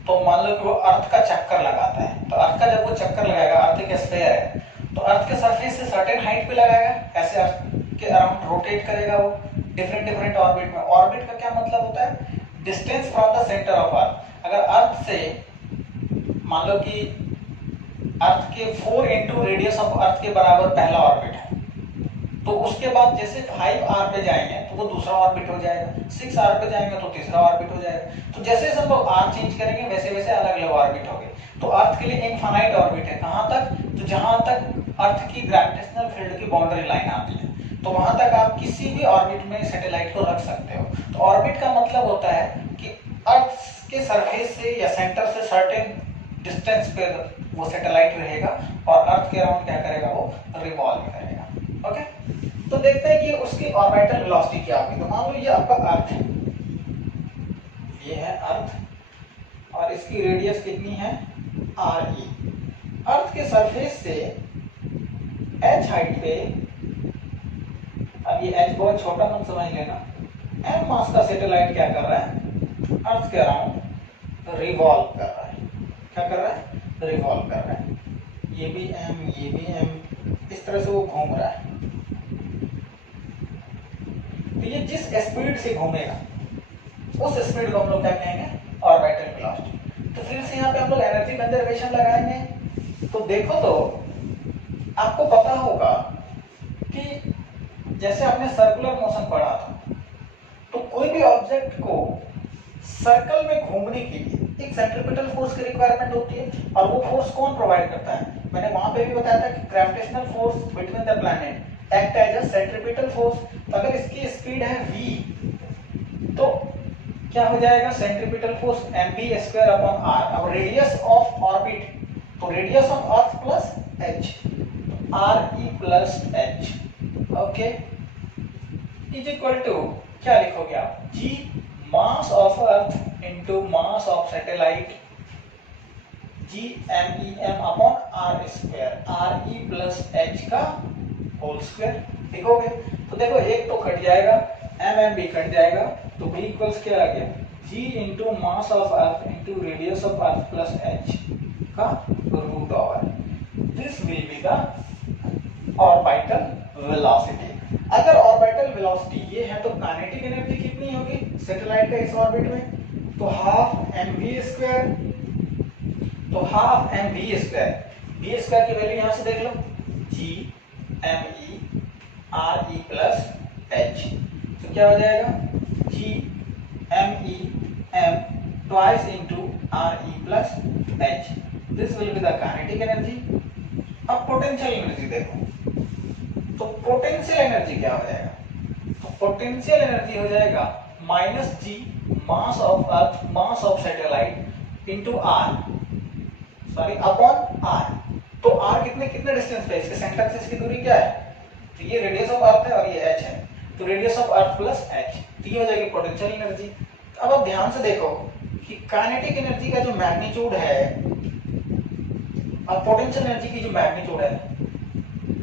तो मान लो कि वो अर्थ का चक्कर लगाता है, तो अर्थ का जब वो चक्कर लगाएगा, अर्थ एक स्फीयर है तो अर्थ के सरफेस से सर्टेन हाइट पे लगाएगा, ऐसे अर्थ के अराउंड रोटेट करेगा वो डिफरेंट ऑर्बिट में। ऑर्बिट का क्या मतलब होता है, distance from the centre of earth. अगर अर्थ से मान लो कि अर्थ के 4 इंटू रेडियस ऑफ अर्थ के बराबर पहला ऑर्बिट है, तो उसके बाद जैसे 5R पे जाएंगे तो वो दूसरा ऑर्बिट हो जाएगा, 6R पे जाएंगे तो तीसरा ऑर्बिट हो जाएगा। तो जैसे हम लोग R चेंज करेंगे वैसे वैसे अलग अलग ऑर्बिट होंगे। तो अर्थ के लिए इनफाइनाइट ऑर्बिट है, कहाँ तक, तो जहां तक अर्थ की ग्रेविटेशनल फील्ड की बाउंड्री लाइन आती है, तो वहां तक आप किसी भी ऑर्बिट में सैटेलाइट को रख सकते हो। तो ऑर्बिट का मतलब होता है कि अर्थ के सरफेस से या सेंटर से सर्टेन डिस्टेंस पे वो सैटेलाइट रहेगा और अर्थ के अराउंड क्या करेगा, वो रिवॉल्व करेगा। ओके, तो देखते हैं कि उसकी ऑर्बिटल वेलोसिटी क्या होगी। तो मान लो ये आपका अर्थ है, ये है अर्थ और इसकी रेडियस कितनी है, RE। अर्थ के सरफेस से h हाइट पे, अब ये h बहुत छोटा मत समझ लेना, m मास का सैटेलाइट क्या कर रहा है, अर्थ के अराउंड रिवॉल्व कर रहा है। क्या कर रहा है, रिवॉल्व कर रहा है। ये भी m, ये भी m, इस तरह से वो घूम रहा है। तो ये जिस स्पीड से घूमेगा उस स्पीड को हम लोग क्या कहेंगे, ऑर्बिटल वेलोसिटी। तो फिर से यहाँ पे हम लोग एनर्जी कंजर्वेशन लगाएंगे। तो देखो तो आपको पता होगा कि जैसे आपने सर्कुलर मोशन पढ़ा था, तो कोई भी ऑब्जेक्ट को सर्कल में घूमने के लिए एक सेंट्रीपिटल फोर्स की रिक्वायरमेंट होती है, और वो फोर्स कौन प्रोवाइड करता है, मैंने वहां पे भी बताया था कि gravitational force between the planet act as a centripetal force. तो अगर इसकी स्पीड है v, तो क्या हो जाएगा, centripetal force mv² upon r। अब रेडियस ऑफ ऑर्बिट, तो radius of earth plus h, re plus h, okay, is equal to क्या लिखोगे आप, g mass of earth into mass of satellite, GMEM upon r², re plus h का होल स्क्वायर लिखोगे। तो देखो एक तो कट जाएगा, mm भी कट जाएगा, तो b इक्वल्स क्या आ गया, g into mass of earth into radius of earth plus h का root over. This will be the orbital velocity. अगर ऑर्बिटल वेलोसिटी ये है तो काइनेटिक एनर्जी कितनी होगी सैटेलाइट का इस ऑर्बिट में, तो हाफ mv², तो हाफ mv², v² की वैल्यू यहां से देख लो, GME RE प्लस h, तो क्या हो जाएगा, GME m twice into RE plus h। This will be the kinetic energy. अब पोटेंशियल एनर्जी देखो, तो पोटेंशियल एनर्जी क्या हो जाएगा, तो पोटेंशियल एनर्जी हो जाएगा -g mass of earth, mass of satellite into r, sorry upon r। तो r कितने कितने डिस्टेंस पे, इसके सेंटर से इसकी दूरी क्या है, तो ये रेडियस ऑफ अर्थ है और ये h है, तो radius of earth plus h, तो ये हो जाएगी पोटेंशियल एनर्जी। अब आप ध्यान से देखो कि काइनेटिक एनर्जी का जो मैग्नीट्यूड है और पोटेंशियल एनर्जी की जो मैग्नीट्यूड है,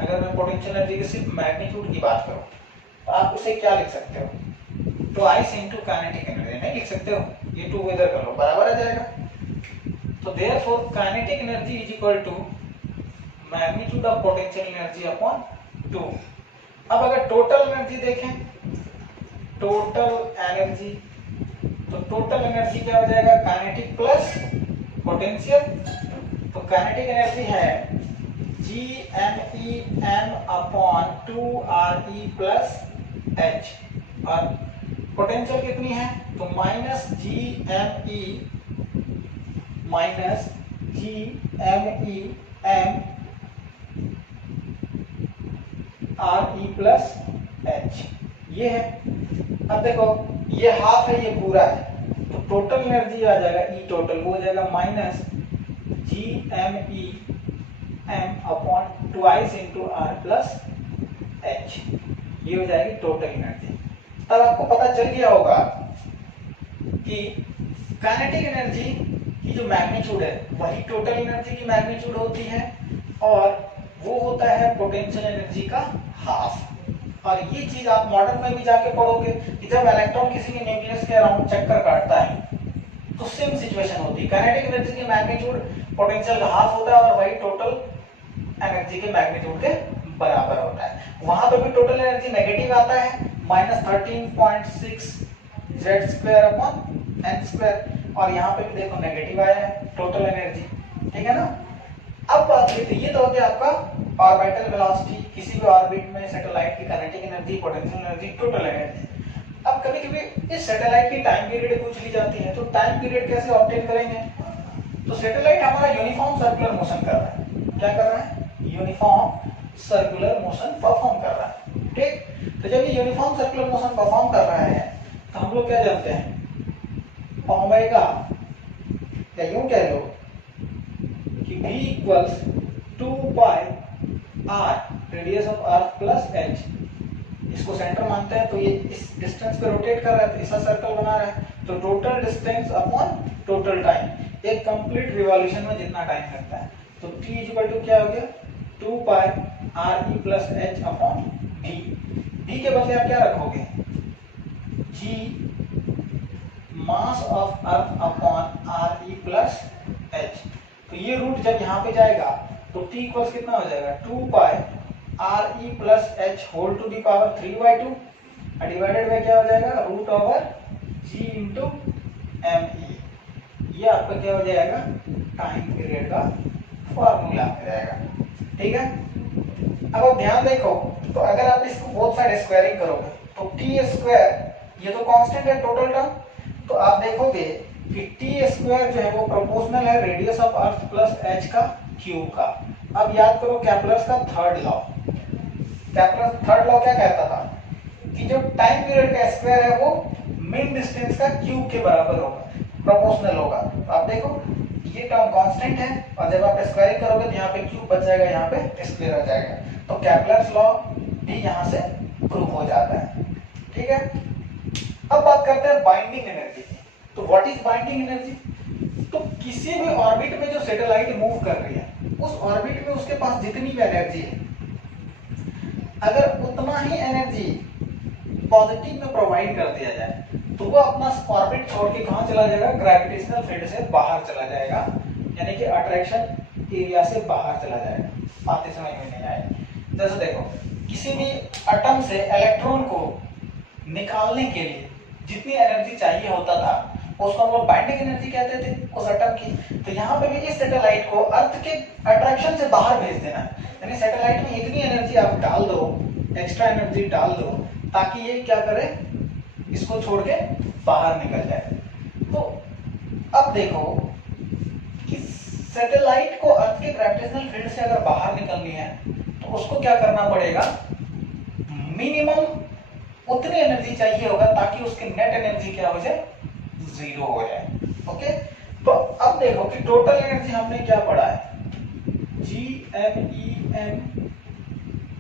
अगर मैं पोटेंशियल एनर्जी की सिर्फ मैग्नीट्यूड की बात करूं तो आप उसे क्या लिख सकते हो, ट्वाइस इनटू काइनेटिक एनर्जी नहीं लिख सकते हो, ये टू इधर कर लो, बराबर आ जाएगा। तो therefore kinetic energy is equal to magnitude of potential energy upon 2। अब अगर टोटल एनर्जी देखें, टोटल एनर्जी, तो टोटल एनर्जी क्या हो जाएगा, काइनेटिक प्लस पोटेंशियल। तो काइनेटिक एनर्जी है GMEM upon 2RE plus h, और पोटेंशियल कितनी है, तो -GME minus GMEM RE plus h, ये है। अब देखो ये हाफ है, ये पूरा है, तो टोटल एनर्जी आ जाएगा, E टोटल वो हो जाएगा G M E M upon twice into R plus H, ये हो जाएगी टोटल एनर्जी। तब आपको पता चल गया होगा कि काइनेटिक एनर्जी की जो मैग्नीट्यूड है वही टोटल एनर्जी की मैग्नीट्यूड होती है, और वो होता है पोटेंशियल एनर्जी का हाफ। और ये चीज आप मॉडर्न में भी जाके पढ़ोगे कि जब इलेक्ट्रॉन किसी के न्यूक्लियस के अराउंड चक्कर काटता है तो सेम सिचुएशन होती है, काइनेटिक एनर्जी की मैग्नीट्यूड पोटेंशियल का हाफ होता है और वही टोटल एनर्जी के मैग्नीट्यूड के बराबर होता है। वहां पे भी टोटल एनर्जी नेगेटिव आता है, -13.6 z² अपॉन n², और यहाँ पे भी देखो नेगेटिव आया है टोटल एनर्जी, ठीक है ना। अब बात करते, ये तो हो गया आपका ऑर्बिटल वेलोसिटी, किसी भी ऑर्बिट में सैटेलाइट की kinetic energy, potential energy, total energy. अब कभी कभी इस सैटेलाइट की टाइम पीरियड पूछ ली जाती है, तो टाइम पीरियड कैसे ऑब्टेन करेंगे? तो सैटेलाइट हमारा यूनिफॉर्म सर्कुलर मोशन कर रहा है, क्या कर रहा है? यूनिफॉर्म सर्कुलर मोशन परफॉर्म कर रहा है, ठीक। तो जब ये यूनिफॉर्म सर्कुलर मोशन परफॉर्म कर रहा है तो हम लोग क्या जानते हैं, ओमेगा, या यूं कह लो कि v equals 2 pi r radius of earth plus h, इसको सेंटर मानते हैं, तो ये इस डिस्टेंस पे रोटेट कर रहा है, तो ऐसा सर्कल बना रहा है, तो total distance upon total time, एक कंप्लीट रिवॉल्यूशन में जितना टाइम लगता है, तो t इक्वल टू क्या हो गया, 2 pi r e plus h upon v। v के बदले आप क्या रखोगे, g mass of earth upon r e plus h। तो ये रूट जब यहाँ पे जाएगा तो t इक्वल्स कितना हो जाएगा, 2 pi r e plus h whole to the power 3/2 divided by क्या हो जाएगा, root over g into M E. ये आपका क्या हो जाएगा, टाइम पीरियड का फॉर्मूला आ जाएगा, ठीक है। अब आप ध्यान देखो, तो अगर आप इसको बोथ साइड स्क्वायरिंग करोगे तो टी स्क्वायर, ये तो कांस्टेंट है टोटल टर्म, तो आप देखोगे कि टी स्क्वायर जो है वो प्रोपोर्शनल है radius of earth plus H का क्यूब का। अब याद करो केप्लर्स का third law, Kepler's third law क्या कहता था कि जो टाइम पीरियड का स्क्वायर है वो मीन डिस्टेंस का क्यूब के बराबर होगा, प्रोपोर्शनल होगा। तो आप देखो ये टर्म कांस्टेंट है, और जब आप स्क्वायरिंग करोगे तो यहाँ पे क्यूब बच जाएगा, यहाँ पे स्क्वायर हो जाएगा, तो केप्लर्स लॉ भी यहाँ से प्रूव हो जाता है, ठीक है। अब बात करते हैं बाइंडिंग एनर्जी की। तो व्हाट इज बाइंडिंग एनर्जी? तो किसी भी ऑर्बिट में जो सैटेलाइट मूव कर रही है, उस ऑर्बिट में उसके पास जितनी भी एनर्जी है, अगर उतना ही एनर्जी पॉजिटिव में प्रोवाइड कर दिया जाए तो वो अपना ऑर्बिट छोड़ के कहां चला जाएगा, ग्रेविटेशनल फील्ड से बाहर चला जाएगा, यानी कि अट्रैक्शन एरिया से बाहर चला जाएगा। बातें समझ में नहीं आएगी। जैसे देखो, किसी भी एटम से इलेक्ट्रॉन को निकालने के लिए जितनी एनर्जी चाहिए होता था उसको हम लोग बाइंडिंग एनर्जी कहते थे उस एटम की। तो यहाँ पे भी इस सैटेलाइट को अर्थ के अट्रैक्शन से बाहर भेज देना है, यानी सैटेलाइट में इतनी एनर्जी आप डाल दो, एक्स्ट्रा एनर्जी डाल दो, ताकि ये क्या करे, इसको छोड़ के बाहर निकल जाए। तो अब देखो कि सैटेलाइट को अर्थ के ग्रेविटेशनल फील्ड से अगर बाहर निकलनी है तो उसको क्या करना पड़ेगा, मिनिमम उतनी एनर्जी चाहिए होगा ताकि उसकी नेट एनर्जी क्या हो जाए, 0 हो जाए। ओके, तो अब देखो कि टोटल एनर्जी हमने क्या पढ़ा है, GMEM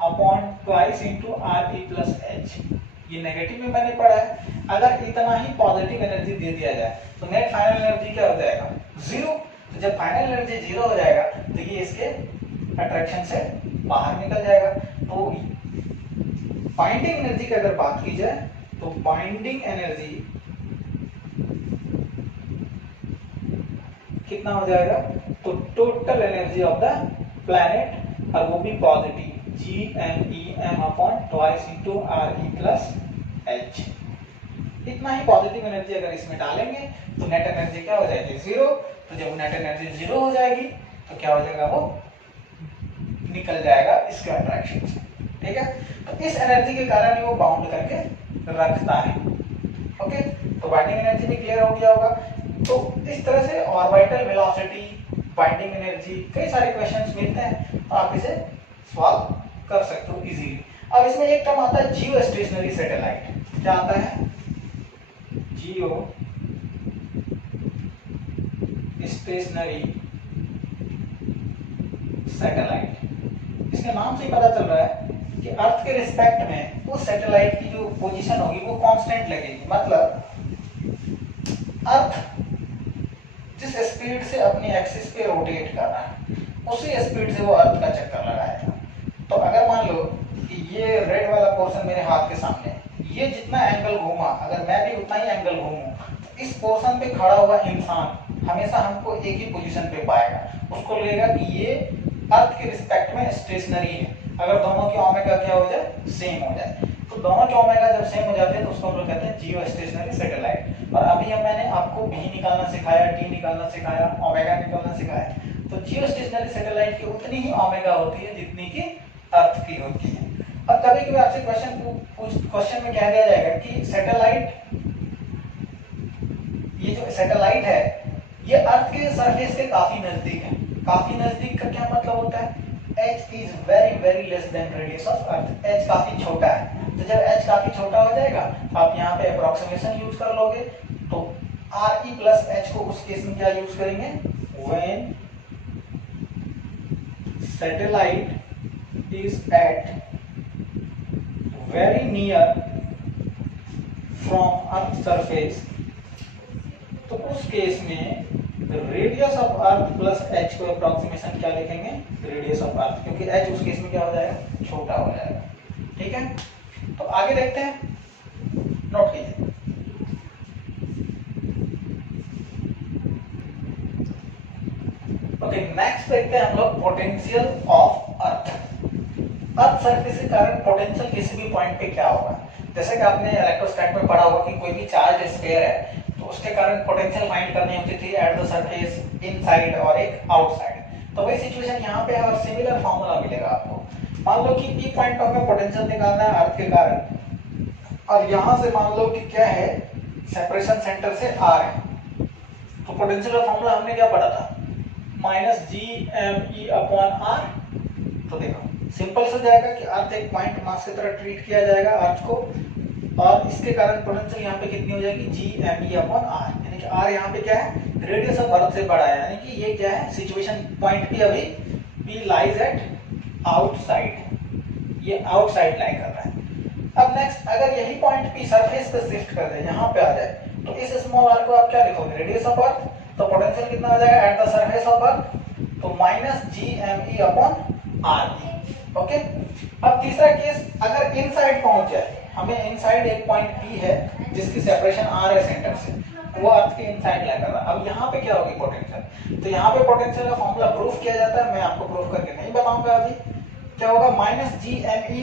upon twice into R E plus H. ये नेगेटिव में मैंने पढ़ा है। अगर इतना ही पॉजिटिव एनर्जी दे दिया जाए तो नेट फाइनल एनर्जी क्या हो जाएगा, 0। तो जब फाइनल एनर्जी 0 हो जाएगा तो ये इसके अट्रैक्शन से बाहर निकल जाएगा। तो बाइंडिंग एनर्जी की अगर बात की जाए तो बाइंडिंग एनर्जी कितना हो जाएगा, तो total energy of the planet, और वो भी positive, GMEM upon twice into R E plus H. इतना ही पॉजिटिव एनर्जी अगर इसमें डालेंगे तो नेट एनर्जी क्या हो जाएगी, 0। तो जब नेट एनर्जी 0 हो जाएगी तो क्या हो जाएगा, वो निकल जाएगा इसके अट्रैक्शन से, ठीक है। तो इस एनर्जी के कारण वो बाउंड करके रखता है। ओके, तो बाइंडिंग एनर्जी भी क्लियर हो गया होगा। तो इस तरह से ऑर्बिटल वेलोसिटी, बाइंडिंग एनर्जी, कई सारे क्वेश्चंस मिलते हैं, तो आप इसे सॉल्व कर सकते हो इजीली। अब इसमें एक टर्म आता है जियो स्टेशनरी सैटेलाइट। क्या आता है, जियो स्टेशनरी सैटेलाइट। इसके नाम से ही पता चल रहा है कि अर्थ के रिस्पेक्ट में वो सैटेलाइट की जो पोजीशन होगी वो कांस्टेंट लगेगी। मतलब अर्थ जिस स्पीड से अपनी एक्सिस पे रोटेट कर रहा है उसी स्पीड से वो अर्थ का चक्कर लगाएगा। तो अगर मान लो कि ये रेड वाला पोर्शन मेरे हाथ के सामने है, ये जितना एंगल घूमा अगर मैं भी उतना ही एंगल घूमूं तो इस पोर्शन पे खड़ा हुआ इंसान हमेशा हमको एक ही पोजीशन पे पाएगा। उसको लगेगा कि ये अर्थ के रिस्पेक्ट में स्टेशनरी है। अगर दोनों की ओमेगा क्या हो जाए, सेम हो जाए। तो दोनों के ओमेगा जब सेम हो जाते हैं तो उसको हम लोग कहते हैं जियो स्टेशनरी सैटेलाइट। और अभी मैंने आपको भी निकालना सिखाया, टी निकालना सिखाया, ओमेगा निकालना सिखाया। तो जियो स्टेशनरी सैटेलाइट की उतनी ही ओमेगा होती है जितनी की अर्थ की होती है। अब कभी कभी आपसे क्वेश्चन में कह दिया जाएगा कि सैटेलाइट, ये जो सैटेलाइट है ये अर्थ के सरफेस के काफी नजदीक है। काफी नजदीक का क्या मतलब होता है, h is very very less than radius of earth. h काफी छोटा है। तो जब h काफी छोटा हो जाएगा तो आप यहाँ पे अप्रोक्सीमेशन यूज कर लोगे। तो re प्लस h को उस केस में क्या यूज करेंगे, when satellite is at very near from earth surface, तो उस केस में radius of earth plus h को अप्रोक्सीमेशन क्या लिखेंगे, रेडियस ऑफ अर्थ, क्योंकि h उस केस में क्या हो जाएगा, छोटा हो जाएगा। ठीक है, तो आगे देखते हैं, नोट कीजिए। ओके, नेक्स्ट देखते हैं हम लोग potential of earth. Earth surface के कारण पोटेंशियल किसी भी पॉइंट पे क्या होगा। जैसे कि आपने इलेक्ट्रोस्टैट में पढ़ा होगा कि कोई भी चार्ज स्फीयर है तो उसके कारण पोटेंशियल फाइंड करनी होती थी एट द सरफेस, इनसाइड और एक आउटसाइड। तो वही सिचुएशन यहाँ पे है और सिमिलर फॉर्मूला मिलेगा आपको। मान लो कि पी पॉइंट पर हमें पोटेंशियल निकालना है अर्थ के कारण, और यहाँ से मान लो कि क्या है, सेपरेशन सेंटर से आर है। तो पोटेंशियल का फॉर्मूला हमने क्या पढ़ा था, minus G M E upon R. तो देखो सिंपल से जाएगा कि अर्थ एक पॉइंट मास की तरह ट्रीट किया जाएगा अर्थ को, और इसके कारण पोटेंशियल यहाँ पे कितनी हो जाएगी, G M E upon R. यानी कि आर यहाँ पे क्या है, रेडियस ऑफ अर्थ से बड़ा है। यानी कि ये क्या है, सिचुएशन पॉइंट पी अभी पी लाइज एट आउटसाइड, ये आउटसाइड लाई कर रहा है। अब नेक्स्ट, अगर यही पॉइंट पी सरफेस पे शिफ्ट कर दे, यहाँ पे आ जाए, तो इस स्मॉल आर को आप क्या लिखोगे, रेडियस ऑफ अर्थ। तो पोटेंशियल कितना हो जाएगा at the surface of earth, तो minus G M E upon R. Okay, अब तीसरा केस, अगर इनसाइड पहुंच जाए, हमें इनसाइड एक पॉइंट पी है जिसकी सेपरेशन आर है सेंटर से, वो अर्थ के इनसाइड ला कर रहा है। अब यहाँ पे क्या होगी पोटेंशियल, तो यहाँ पे पोटेंशियल का फॉर्मूला प्रूफ किया जाता है, मैं आपको प्रूफ करके नहीं बताऊंगा अभी। क्या होगा, minus G M E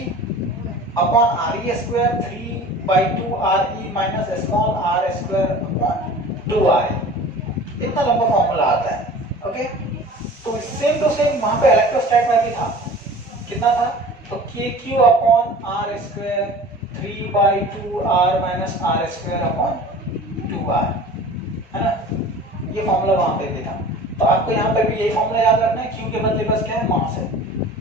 upon R E square 3/2 R E minus small R square upon 2 R E. इतना लंबा फॉर्मूला आता है। ओके, तो सेम टू सेम वहां पे इलेक्ट्रोस्टैट में भी था, कितना था, तो K Q upon R square 3/2 R minus R square upon 2 R, है ना। ये फॉर्मूला वहां पे भी था। तो आपको यहाँ पे भी यही फॉर्मूला याद रखना है, क्यू के बदले बस क्या है, मास है।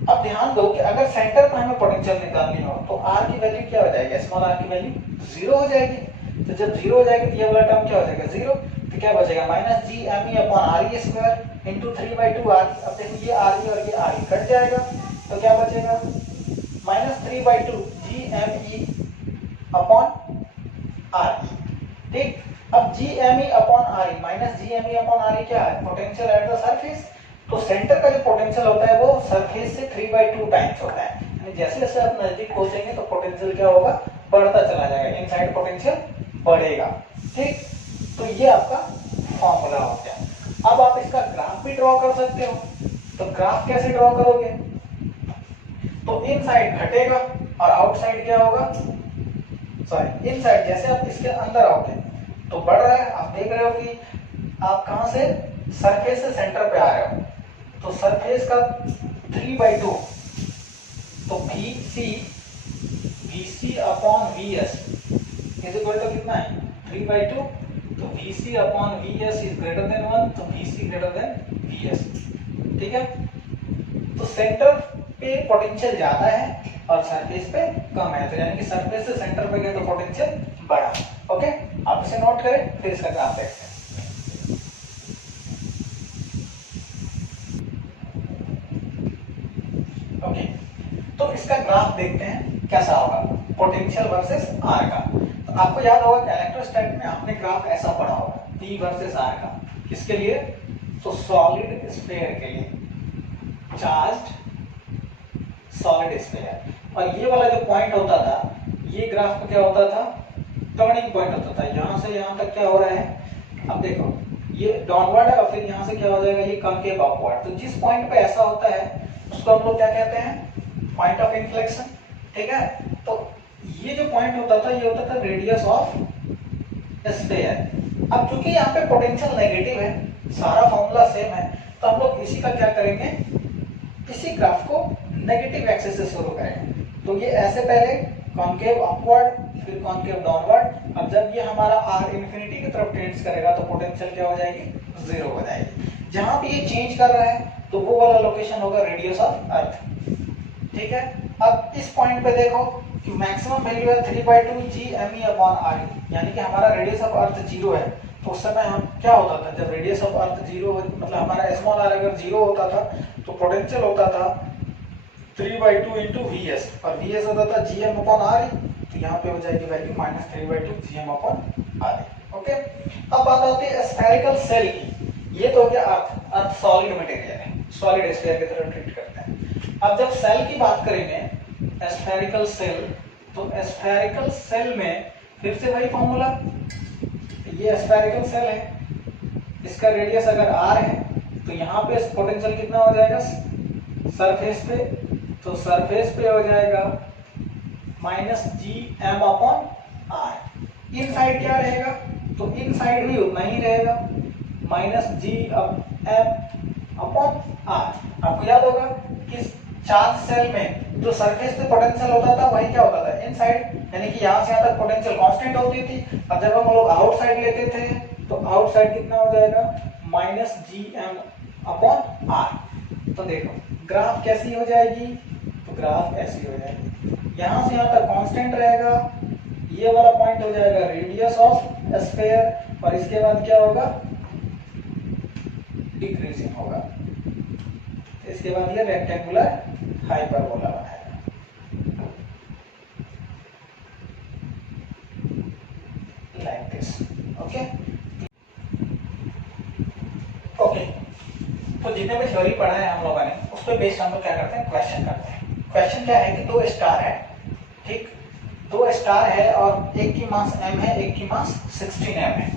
अब ध्यान दो कि अगर सेंटर पर हमें पोटेंशियल निकालनी हो तो आर की वैल्यू क्या हो जाएगी, स्मॉल आर की वैल्यू 0 हो जाएगी। तो जब 0 हो जाएगी तो ये वाला टर्म क्या हो जाएगा, 0। तो क्या बचेगा, minus G M E upon R E square into 3/2 R. अब देखो ये आर ई और ये आर ई कट जाएगा, तो क्या बचेगा, minus 3/2 G M E upon R E. ठीक, अब G M E upon R E, minus G M E upon R E क्या है, पोटेंशियल एट द सरफेस। तो सेंटर का जो पोटेंशियल होता है वो सरफेस से 3/2 टाइम्स होता है। यानी जैसे जैसे आप नजदीक पहुंचेंगे तो पोटेंशियल क्या होगा, बढ़ता चला जाएगा, इनसाइड पोटेंशियल बढ़ेगा। ठीक, तो ये आपका फॉर्मूला हो गया। अब आप इसका ग्राफ भी ड्रॉ कर सकते हो। तो ग्राफ कैसे ड्रॉ करोगे, तो इनसाइड घटेगा और आउटसाइड क्या होगा, सॉरी इनसाइड, जैसे आप इसके अंदर आओगे तो बढ़ रहा है। आप देख रहे हो कि आप कहां से, सरफेस से सेंटर पे आ रहे हो, तो सरफेस का 3/2, तो VC upon VS is equal to कितना है, 3/2। तो VC upon VS is greater than 1, तो VC ग्रेटर देन VS। ठीक है, तो सेंटर पे पोटेंशियल ज्यादा है और सरफेस पे कम है, तो यानी कि सरफेस से सेंटर पे गए तो पोटेंशियल बढ़ा। ओके, आप इसे नोट करें, फिर इसका ग्राफ देखते हैं। इसका ग्राफ देखते हैं कैसा होगा, पोटेंशियल वर्सेस आर का। तो आपको याद होगा कि इलेक्ट्रोस्टैट में आपने ग्राफ ऐसा पढ़ा होगा, P वर्सेस आर का। किसके लिए? तो सॉलिड स्फीयर के लिए, चार्ज्ड सॉलिड स्फीयर। और ये वाला जो पॉइंट होता था, ये ग्राफ में क्या होता था, टर्निंग पॉइंट होता था। यहां से यहां तक क्या हो रहा है, अब देखो ये डाउनवर्ड है और फिर यहां से क्या हो जाएगा, ये कॉनकेव अपवर्ड। तो जिस पॉइंट पे ऐसा होता है उसको हम लोग क्या कहते हैं, पॉइंट ऑफ इन्फ्लेक्शन, ठीक है। तो ये जो पॉइंट होता था, ये होता था रेडियस ऑफ स्फीयर। अब चूंकि यहाँ पे पोटेंशियल नेगेटिव है, सारा फॉर्मूला सेम है, तो हम लोग इसी का क्या करेंगे, इसी ग्राफ को नेगेटिव एक्सिस से शुरू करेंगे। तो ये ऐसे पहले कॉनकेव अपवर्ड, फिर कॉनकेव डाउनवर्ड। अब जब ये हमारा आर इंफिनिटी की तरफ टेंड्स करेगा तो पोटेंशियल क्या हो जाएगी, जीरो हो जाएगी। जहां पे ये चेंज कर रहा है तो वो वाला लोकेशन होगा रेडियस ऑफ अर्थ, ठीक है। अब इस पॉइंट पे देखो कि मैक्सिमम वैल्यू है 3/2 GME/RE, यानी कि हमारा रेडियस ऑफ अर्थ 0 है। तो उस समय हम क्या होता था, जब रेडियस ऑफ अर्थ 0 मतलब हमारा स्मॉल r अगर 0 होता था तो पोटेंशियल होता था 3/2 into Vs, और Vs होता था Gm/RE। तो यहाँ पे हो जाएगी वैल्यू -3/2 Gm/RE। ओके, अब बात आती है स्फेरिकल सेल की। ये तो हो गया अर्थ सॉलिड मटेरियल है, सॉलिड स्फीयर की तरह ट्रीट करते हैं। अब जब सेल की बात करेंगे, स्फेरिकल सेल, तो स्फेरिकल सेल में फिर से वही फॉर्मूला, ये स्फेरिकल सेल है, इसका रेडियस अगर r है तो यहाँ पे पोटेंशियल कितना हो जाएगा सरफेस पे, तो सरफेस पे हो जाएगा -Gm/r। इन साइड क्या रहेगा, तो इन साइड भी उतना ही रहेगा -Gm/r। आपको याद होगा कि चार्ज सेल में जो सरफेस पे पोटेंशियल होता था वही क्या होता था, इन साइड, यानी कि यहाँ से यहाँ तक पोटेंशियल कांस्टेंट होती थी। और जब हम लोग आउट साइड लेते थे तो आउट साइड कितना हो जाएगा, -Gm/r। तो देखो ग्राफ कैसी हो जाएगी, तो ग्राफ ऐसी हो जाएगी, यहाँ से यहाँ तक कांस्टेंट रहेगा, ये वाला पॉइंट हो जाएगा रेडियस ऑफ स्फीयर, और इसके बाद क्या होगा, डिक्रीजिंग होगा। इसके बाद ये रेक्टेंगुलर हाइपरबोला बनाएगा। Like this. ओके ओके, तो जितने भी थ्योरी पढ़ा है हम लोगों ने, उस पर बेस्ड हम लोग क्या करते हैं, क्वेश्चन करते हैं। क्वेश्चन क्या है कि दो स्टार है, ठीक, दो स्टार है और एक की मास m है, एक की मास 16m है।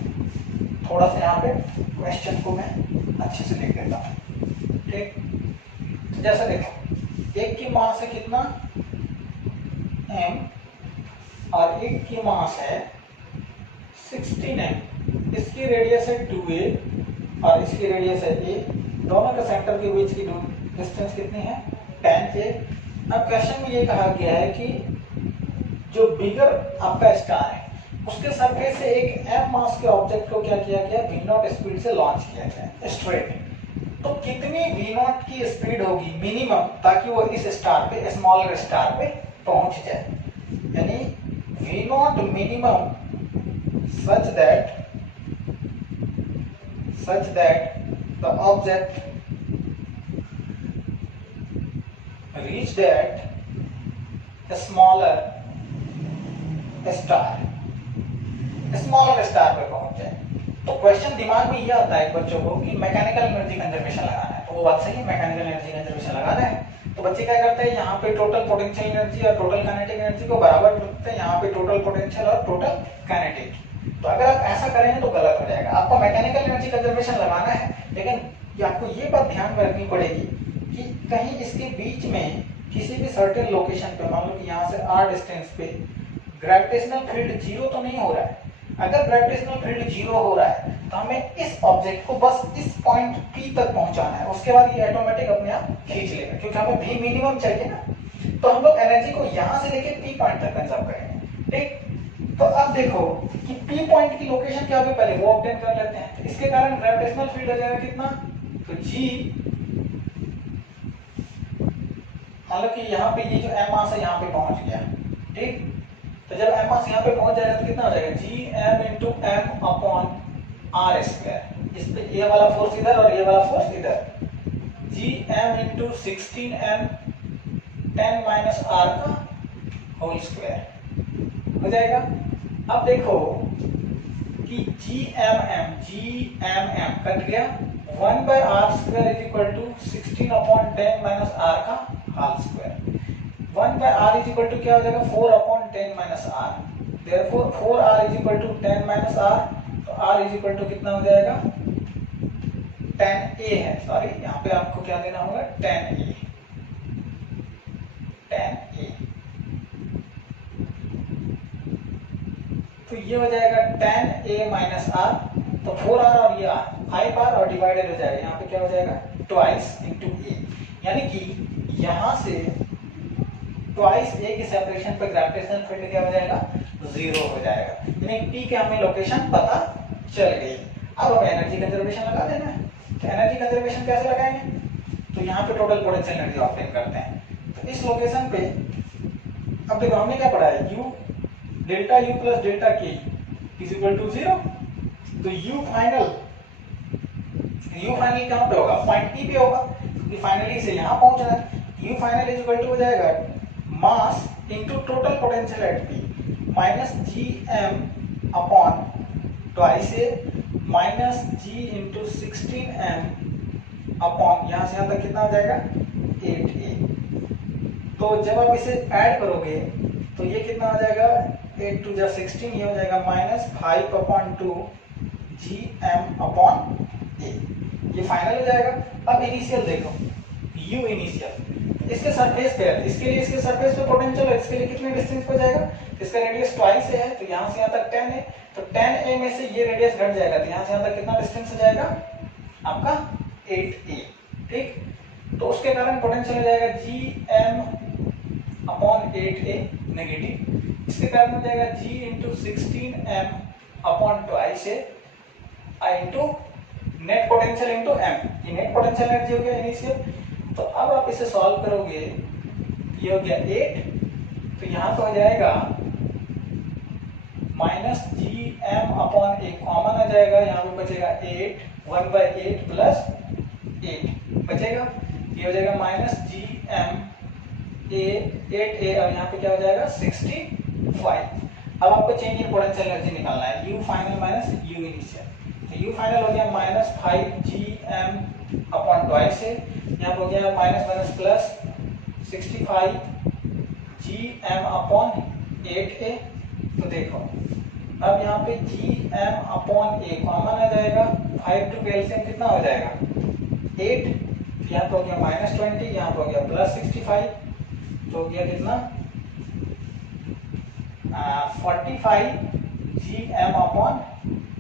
थोड़ा सा यहाँ पे क्वेश्चन को मैं अच्छे से लिख देता हूँ, ठीक। जैसे देखो, एक की मास है कितना, m, और एक की मास है 16m। इसकी रेडियस है 2a और इसकी रेडियस है a। दोनों के सेंटर के बीच की डिस्टेंस कितनी है, 10a। अब क्वेश्चन में ये कहा गया है कि जो बिगर आपका स्टार है उसके सरफेस से एक m मास के ऑब्जेक्ट को क्या किया गया, v0 स्पीड से लॉन्च किया गया स्ट्रेट। तो कितनी v0 की स्पीड होगी मिनिमम, ताकि वो इस स्टार पे, स्मॉलर स्टार पे पहुंच जाए, यानी v0 minimum such that the object reached at a smaller star पे पहुंच जाए। तो क्वेश्चन दिमाग में ये आता है बच्चों को कि मैकेनिकल एनर्जी कंजर्वेशन लगाना है, तो वो बात सही है, मैकेनिकल एनर्जी कंजर्वेशन लगाना है। तो बच्चे क्या करते हैं, यहाँ पे टोटल पोटेंशियल एनर्जी और टोटल काइनेटिक एनर्जी को बराबर रखते हैं, यहाँ पे टोटल पोटेंशियल और टोटल काइनेटिक। तो अगर आप ऐसा करेंगे तो गलत हो जाएगा। आपको मैकेनिकल एनर्जी कंजर्वेशन लगाना है, लेकिन आपको ये बात ध्यान में रखनी पड़ेगी कि कहीं इसके बीच में किसी भी सर्टेन लोकेशन पे, मान लो कि यहाँ से r डिस्टेंस पे ग्रेविटेशनल फील्ड 0 तो नहीं हो रहा है। अगर ग्रेविटेशनल फील्ड 0 हो रहा है तो हमें इस ऑब्जेक्ट को बस इस पॉइंट P तक पहुंचाना है, उसके बाद ये ऑटोमेटिक अपने आप खींच लेगा, क्योंकि हमें V मिनिमम चाहिए ना। तो हम लोग एनर्जी को यहाँ से लेके P पॉइंट तक कंजर्व करेंगे, ठीक। तो अब देखो कि P पॉइंट की लोकेशन क्या होगी, पहले वो ऑब्टेन कर लेते हैं। तो इसके कारण ग्रेविटेशनल फील्ड हो जाएगा कितना, तो G, मान लो कि यहाँ पे ये जो m मास है यहाँ पे पहुंच गया, ठीक। तो जब m मास यहाँ पे पहुंच जाएगा तो कितना हो जाएगा, Gm into m/r²। इस पे ये वाला फोर्स इधर और ये वाला फोर्स इधर, Gm into 16m 10 minus R का होल स्क्वायर हो जाएगा। अब देखो कि जी एम एम कट गया, 1 by R square is equal to 16 upon 10 minus R का whole square. 1 by R is equal to क्या हो जाएगा 4 upon 10 minus R, therefore 4r is equal to 10 minus R, तो r इज इक्वल टू कितना हो जाएगा 10a है, सॉरी यहाँ पे आपको क्या देना होगा 10a। तो ये हो जाएगा 10a माइनस r, तो 4r और ये r 5r और डिवाइडेड हो जाएगा, यहाँ पे क्या हो जाएगा ट्वाइस इंटू a, यानी कि यहाँ से ट्वाइस a की सेपरेशन पर ग्रेविटेशनल फील्ड क्या हो जाएगा 0 हो जाएगा, यानी p के हमें लोकेशन पता चल गई। अब हमें एनर्जी कंजर्वेशन लगा देना है, तो एनर्जी कंजर्वेशन कैसे लगाएंगे, तो यहाँ पे टोटल पोटेंशियल एनर्जी ऑब्टेन करते हैं, तो इस लोकेशन पे अब देखो हमने क्या पढ़ा है u delta u plus delta k is equal to 0, तो u फाइनल कहाँ पे होगा पॉइंट P पे होगा, क्योंकि फाइनली से यहाँ पहुंच रहा है। u final is equal to हो जाएगा mass into total potential at P minus G M upon twice A minus g into 16m upon यहाँ से यहाँ तक कितना हो जाएगा 8a। तो जब आप इसे ऐड करोगे तो ये कितना हो जाएगा 8 टू जा 16, ये हो जाएगा minus 5 upon 2 G M upon A, ये फाइनल हो जाएगा। अब इनिशियल देखो u इनिशियल, इसके सरफेस पे है, इसके लिए इसके सरफेस पे पोटेंशियल है, इसके लिए कितने डिस्टेंस पे जाएगा, इसका रेडियस ट्वाइस है, तो यहाँ से यहाँ तक 10 है, तो 10a में से ये रेडियस घट जाएगा, तो यहाँ से यहाँ तक कितना डिस्टेंस हो जाएगा आपका 8a, ठीक। तो उसके कारण पोटेंशियल हो जाएगा G M upon 8a negative, इसके कारण हो जाएगा g into 16m upon twice A into net potential into m, ये नेट पोटेंशियल एनर्जी हो गया इनिशियल। तो अब आप इसे सॉल्व करोगे, ये हो गया 8, तो यहाँ तो हो जाएगा माइनस जी एम अपॉन ए कॉमन आ जाएगा, यहाँ पे बचेगा 8, 1 बाई 8 प्लस 8 बचेगा, ये हो जाएगा minus G M A 8a और यहाँ पे क्या हो जाएगा 65। अब आपको चेंज इन पोटेंशियल एनर्जी निकालना है, u final minus u initial, तो u फाइनल हो गया माइनस 5gm अपॉन ट्वाइस है, यहाँ पे हो गया minus minus plus 65 gm upon 8a। तो देखो अब यहाँ पे gm अपॉन a कॉमन आ जाएगा, 5 टू एलसीएम कितना हो जाएगा 8, यहाँ पे हो गया माइनस 20, यहाँ पे हो गया प्लस 65, तो हो गया कितना 45 gm अपॉन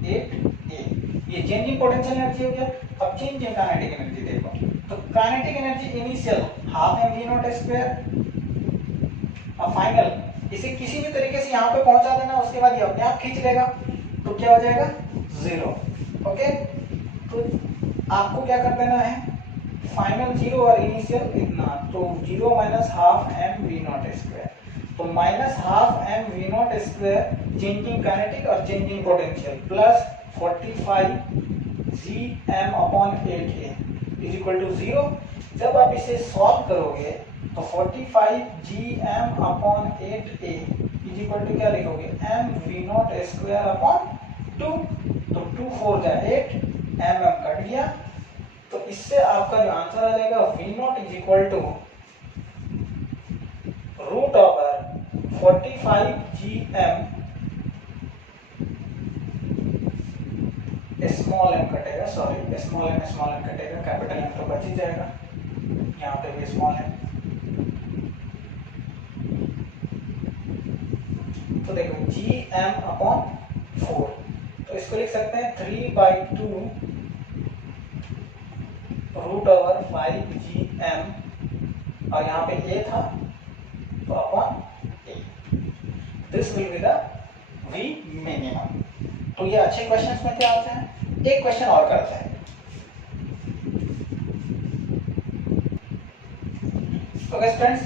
8a, ये चेंज इन पोटेंशियल एनर्जी हो गया। अब चेंज इन काइनेटिक एनर्जी देखो, तो kinetic energy initial half mv0 square, अब फाइनल इसे किसी भी तरीके से यहाँ पे पहुंचा देना, उसके बाद ये अपने आप खींच लेगा, तो क्या हो जाएगा 0। ओके, तो आपको क्या कर देना है फाइनल 0 और इनिशियल इतना, तो 0 माइनस हाफ mv0 स्क्वायर, तो minus half mv0 square changing kinetic और changing potential plus 45 gm upon 8a is equal to 0। जब आप इसे सॉल्व करोगे तो 45 gm upon 8a is equal to क्या लिखोगे mv0 स्क्वायर अपॉन 2, तो 2 4 जा 8, mm कट गया, तो इससे आपका जो आंसर आ जाएगा v0 is equal to root over 45 gm, small m कटेगा, सॉरी स्मॉल m कटेगा, कैपिटल M तो बच ही जाएगा, यहाँ पे भी स्मॉल m। तो देखो gm अपॉन 4, तो इसको लिख सकते हैं 3/2 रूट ओवर 5gm, और यहाँ पे a था तो upon a, this will be the v minimum. तो ये अच्छे क्वेश्चंस में क्या आते हैं। एक क्वेश्चन और करते हैं, तो स्टूडेंट्स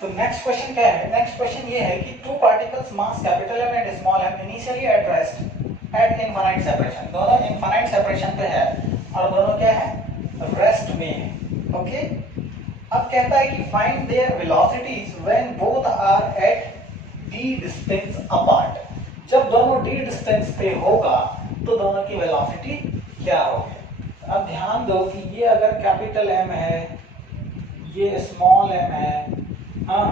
तो नेक्स्ट क्वेश्चन क्या है, नेक्स्ट क्वेश्चन ये है कि two particles mass capital M and small m initially at rest at infinite separation, दोनों इनफाइनाइट सेपरेशन पे है और दोनों क्या है रेस्ट में है। ओके, अब कहता है कि find their velocities when both are at d distance apart. जब दोनों d डिस्टेंस पे होगा तो दोनों की वेलोसिटी क्या होगी। अब ध्यान दो कि ये अगर कैपिटल M है, ये स्मॉल m है, हाँ,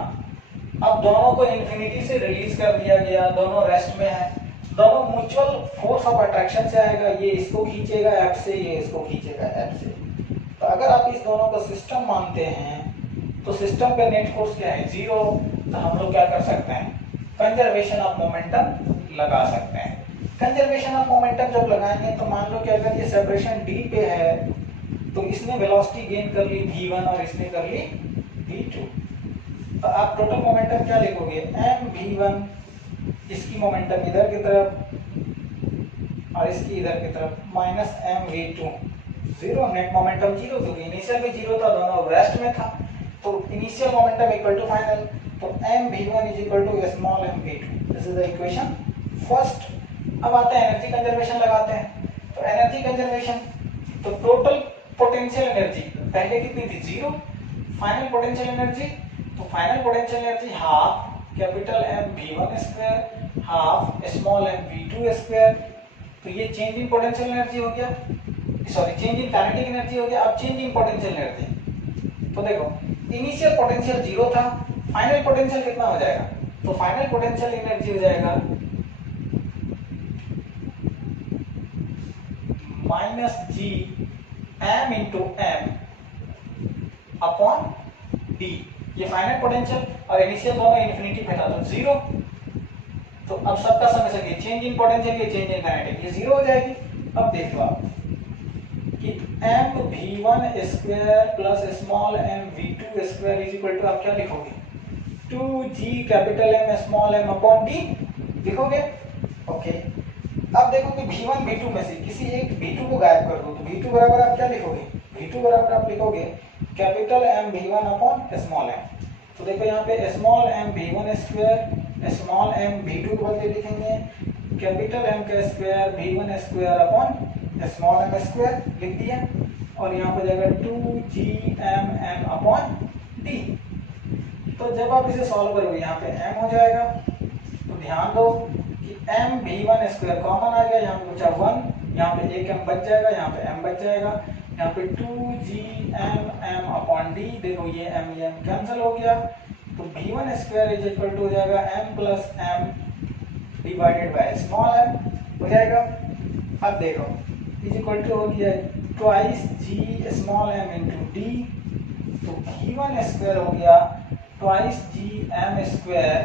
अब दोनों को इंफिनिटी से रिलीज कर दिया गया, दोनों रेस्ट में है, दोनों म्यूचुअल फोर्स ऑफ अट्रैक्शन से आएगा, ये इसको खींचेगा F से, ये इसको खींचेगा F से। तो अगर आप इस दोनों को सिस्टम मानते हैं तो सिस्टम का नेट फोर्स क्या है, 0। तो हम लोग क्या कर सकते हैं, कंजर्वेशन ऑफ मोमेंटम लगा सकते हैं। कंजर्वेशन ऑफ मोमेंटम जब लगाएंगे तो मान लो कि अगर ये सेपरेशन d पे है तो इसने वेलोसिटी गेन कर ली v1 और इसने कर ली v2। तो आप टोटल मोमेंटम क्या लिखोगे, m v1, इसकी मोमेंटम इधर की तरफ और इसकी इधर की तरफ, minus m v2, 0। Net momentum 0 क्योंकि इनिशियल में 0 था, दोनों रेस्ट में था, तो initial momentum equal to final. तो m v1 is equal to small m v2। This is the equation first. अब आते हैं एनर्जी कंजर्वेशन लगाते हैं। तो एनर्जी कंजर्वेशन, तो टोटल पोटेंशियल एनर्जी पहले कितनी थी, 0। फाइनल पोटेंशियल एनर्जी, तो final potential energy half capital M v1 square half small m v2 square. तो ये चेंज इन पोटेंशियल एनर्जी हो गया, sorry change in kinetic energy हो गया। अब चेंज इन पोटेंशियल एनर्जी, तो देखो इनिशियल पोटेंशियल 0 था, फाइनल पोटेंशियल कितना हो जाएगा, तो फाइनल पोटेंशियल एनर्जी हो जाएगा माइनस जी m into m upon d। ये फाइनल पोटेंशियल और इनिशियल दोनों इन्फिनिटी पे था तो 0। तो अब सबका समझ सके चेंज इन पोटेंशियल, ये चेंज इन काइनेटिक, ये 0 हो जाएगी। अब देख लो आप कि m v1 square plus small m v2 square is equal to, आप क्या लिखोगे, 2g capital M small m upon d लिखोगे। ओके, अब देखो कि v1 v2 में से किसी एक v2 को गायब कर दो, तो v2 बराबर आप क्या लिखोगे, v2 बराबर आप लिखोगे capital M v1 upon small m। तो देखो यहाँ पे small m v1 square small m v2 को बदले लिखेंगे कैपिटल M का square v1 square upon small m square लिख दिया, और यहाँ पे जाएगा 2gmm अपॉन d। तो जब आप इसे सॉल्व करोगे यहाँ पे m हो जाएगा, तो ध्यान दो कि m v1 स्क्वायर कॉमन आ गया, यहाँ पे बचा 1, यहाँ पे एक m बच जाएगा, यहाँ पे m बच जाएगा, यहाँ पे 2gmm अपॉन d। देखो ये m कैंसिल हो गया, तो v1 square is equal to हो जाएगा m plus m divided by small m हो जाएगा। अब देखो इज इक्वल टू हो गया twice g small m into d, तो v1 स्क्वायर हो गया twice g m square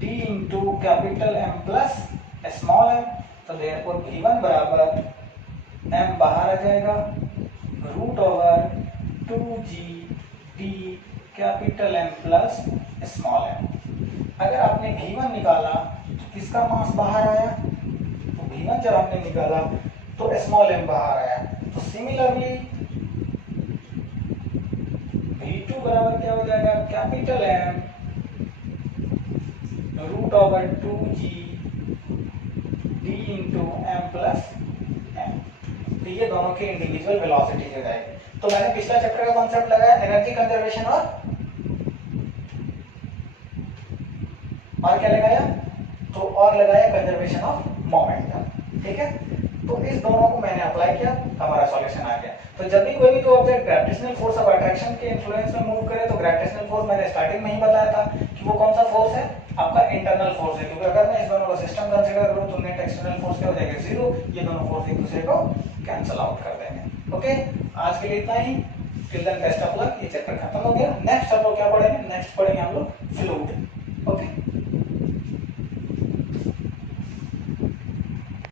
d into capital M plus small m। तो देयरफॉर v1 बराबर m बाहर आ जाएगा root over 2g d capital M plus small m। अगर आपने v1 निकाला तो किसका मास बाहर आया, तो v1 जब आपने निकाला तो स्मॉल m बाहर आया। तो सिमिलरली v2 बराबर क्या हो जाएगा, capital M root over 2g d into m plus m। तो ये दोनों के इंडिविजुअल वेलोसिटी हो जाएगी। तो मैंने पिछला चैप्टर का कॉन्सेप्ट लगाया एनर्जी कंजर्वेशन और क्या लगाया, तो और लगाया कंजर्वेशन ऑफ मोमेंटम। ठीक है, तो इस दोनों को मैंने अप्लाई किया, हमारा सॉल्यूशन आ गया। तो जब भी कोई भी दो object gravitational force of attraction के इन्फ्लुएंस में मूव करे तो ग्रेविटेशनल फोर्स मैंने स्टार्टिंग में ही बताया था कि वो कौन सा फोर्स है, आपका इंटरनल फोर्स है। क्योंकि अगर मैं इस दोनों को सिस्टम कंसीडर करूं तो नेट एक्सटर्नल फोर्स क्या हो जाएगा, 0। ये दोनों फोर्स एक दूसरे को कैंसिल आउट कर देंगे। ओके, आज के लिए इतना ही। Till then best of luck. ये चैप्टर खत्म हो गया। नेक्स्ट हम लोग क्या पढ़ेंगे, नेक्स्ट पढ़ेंगे हम लोग फ्लूइड। ओके।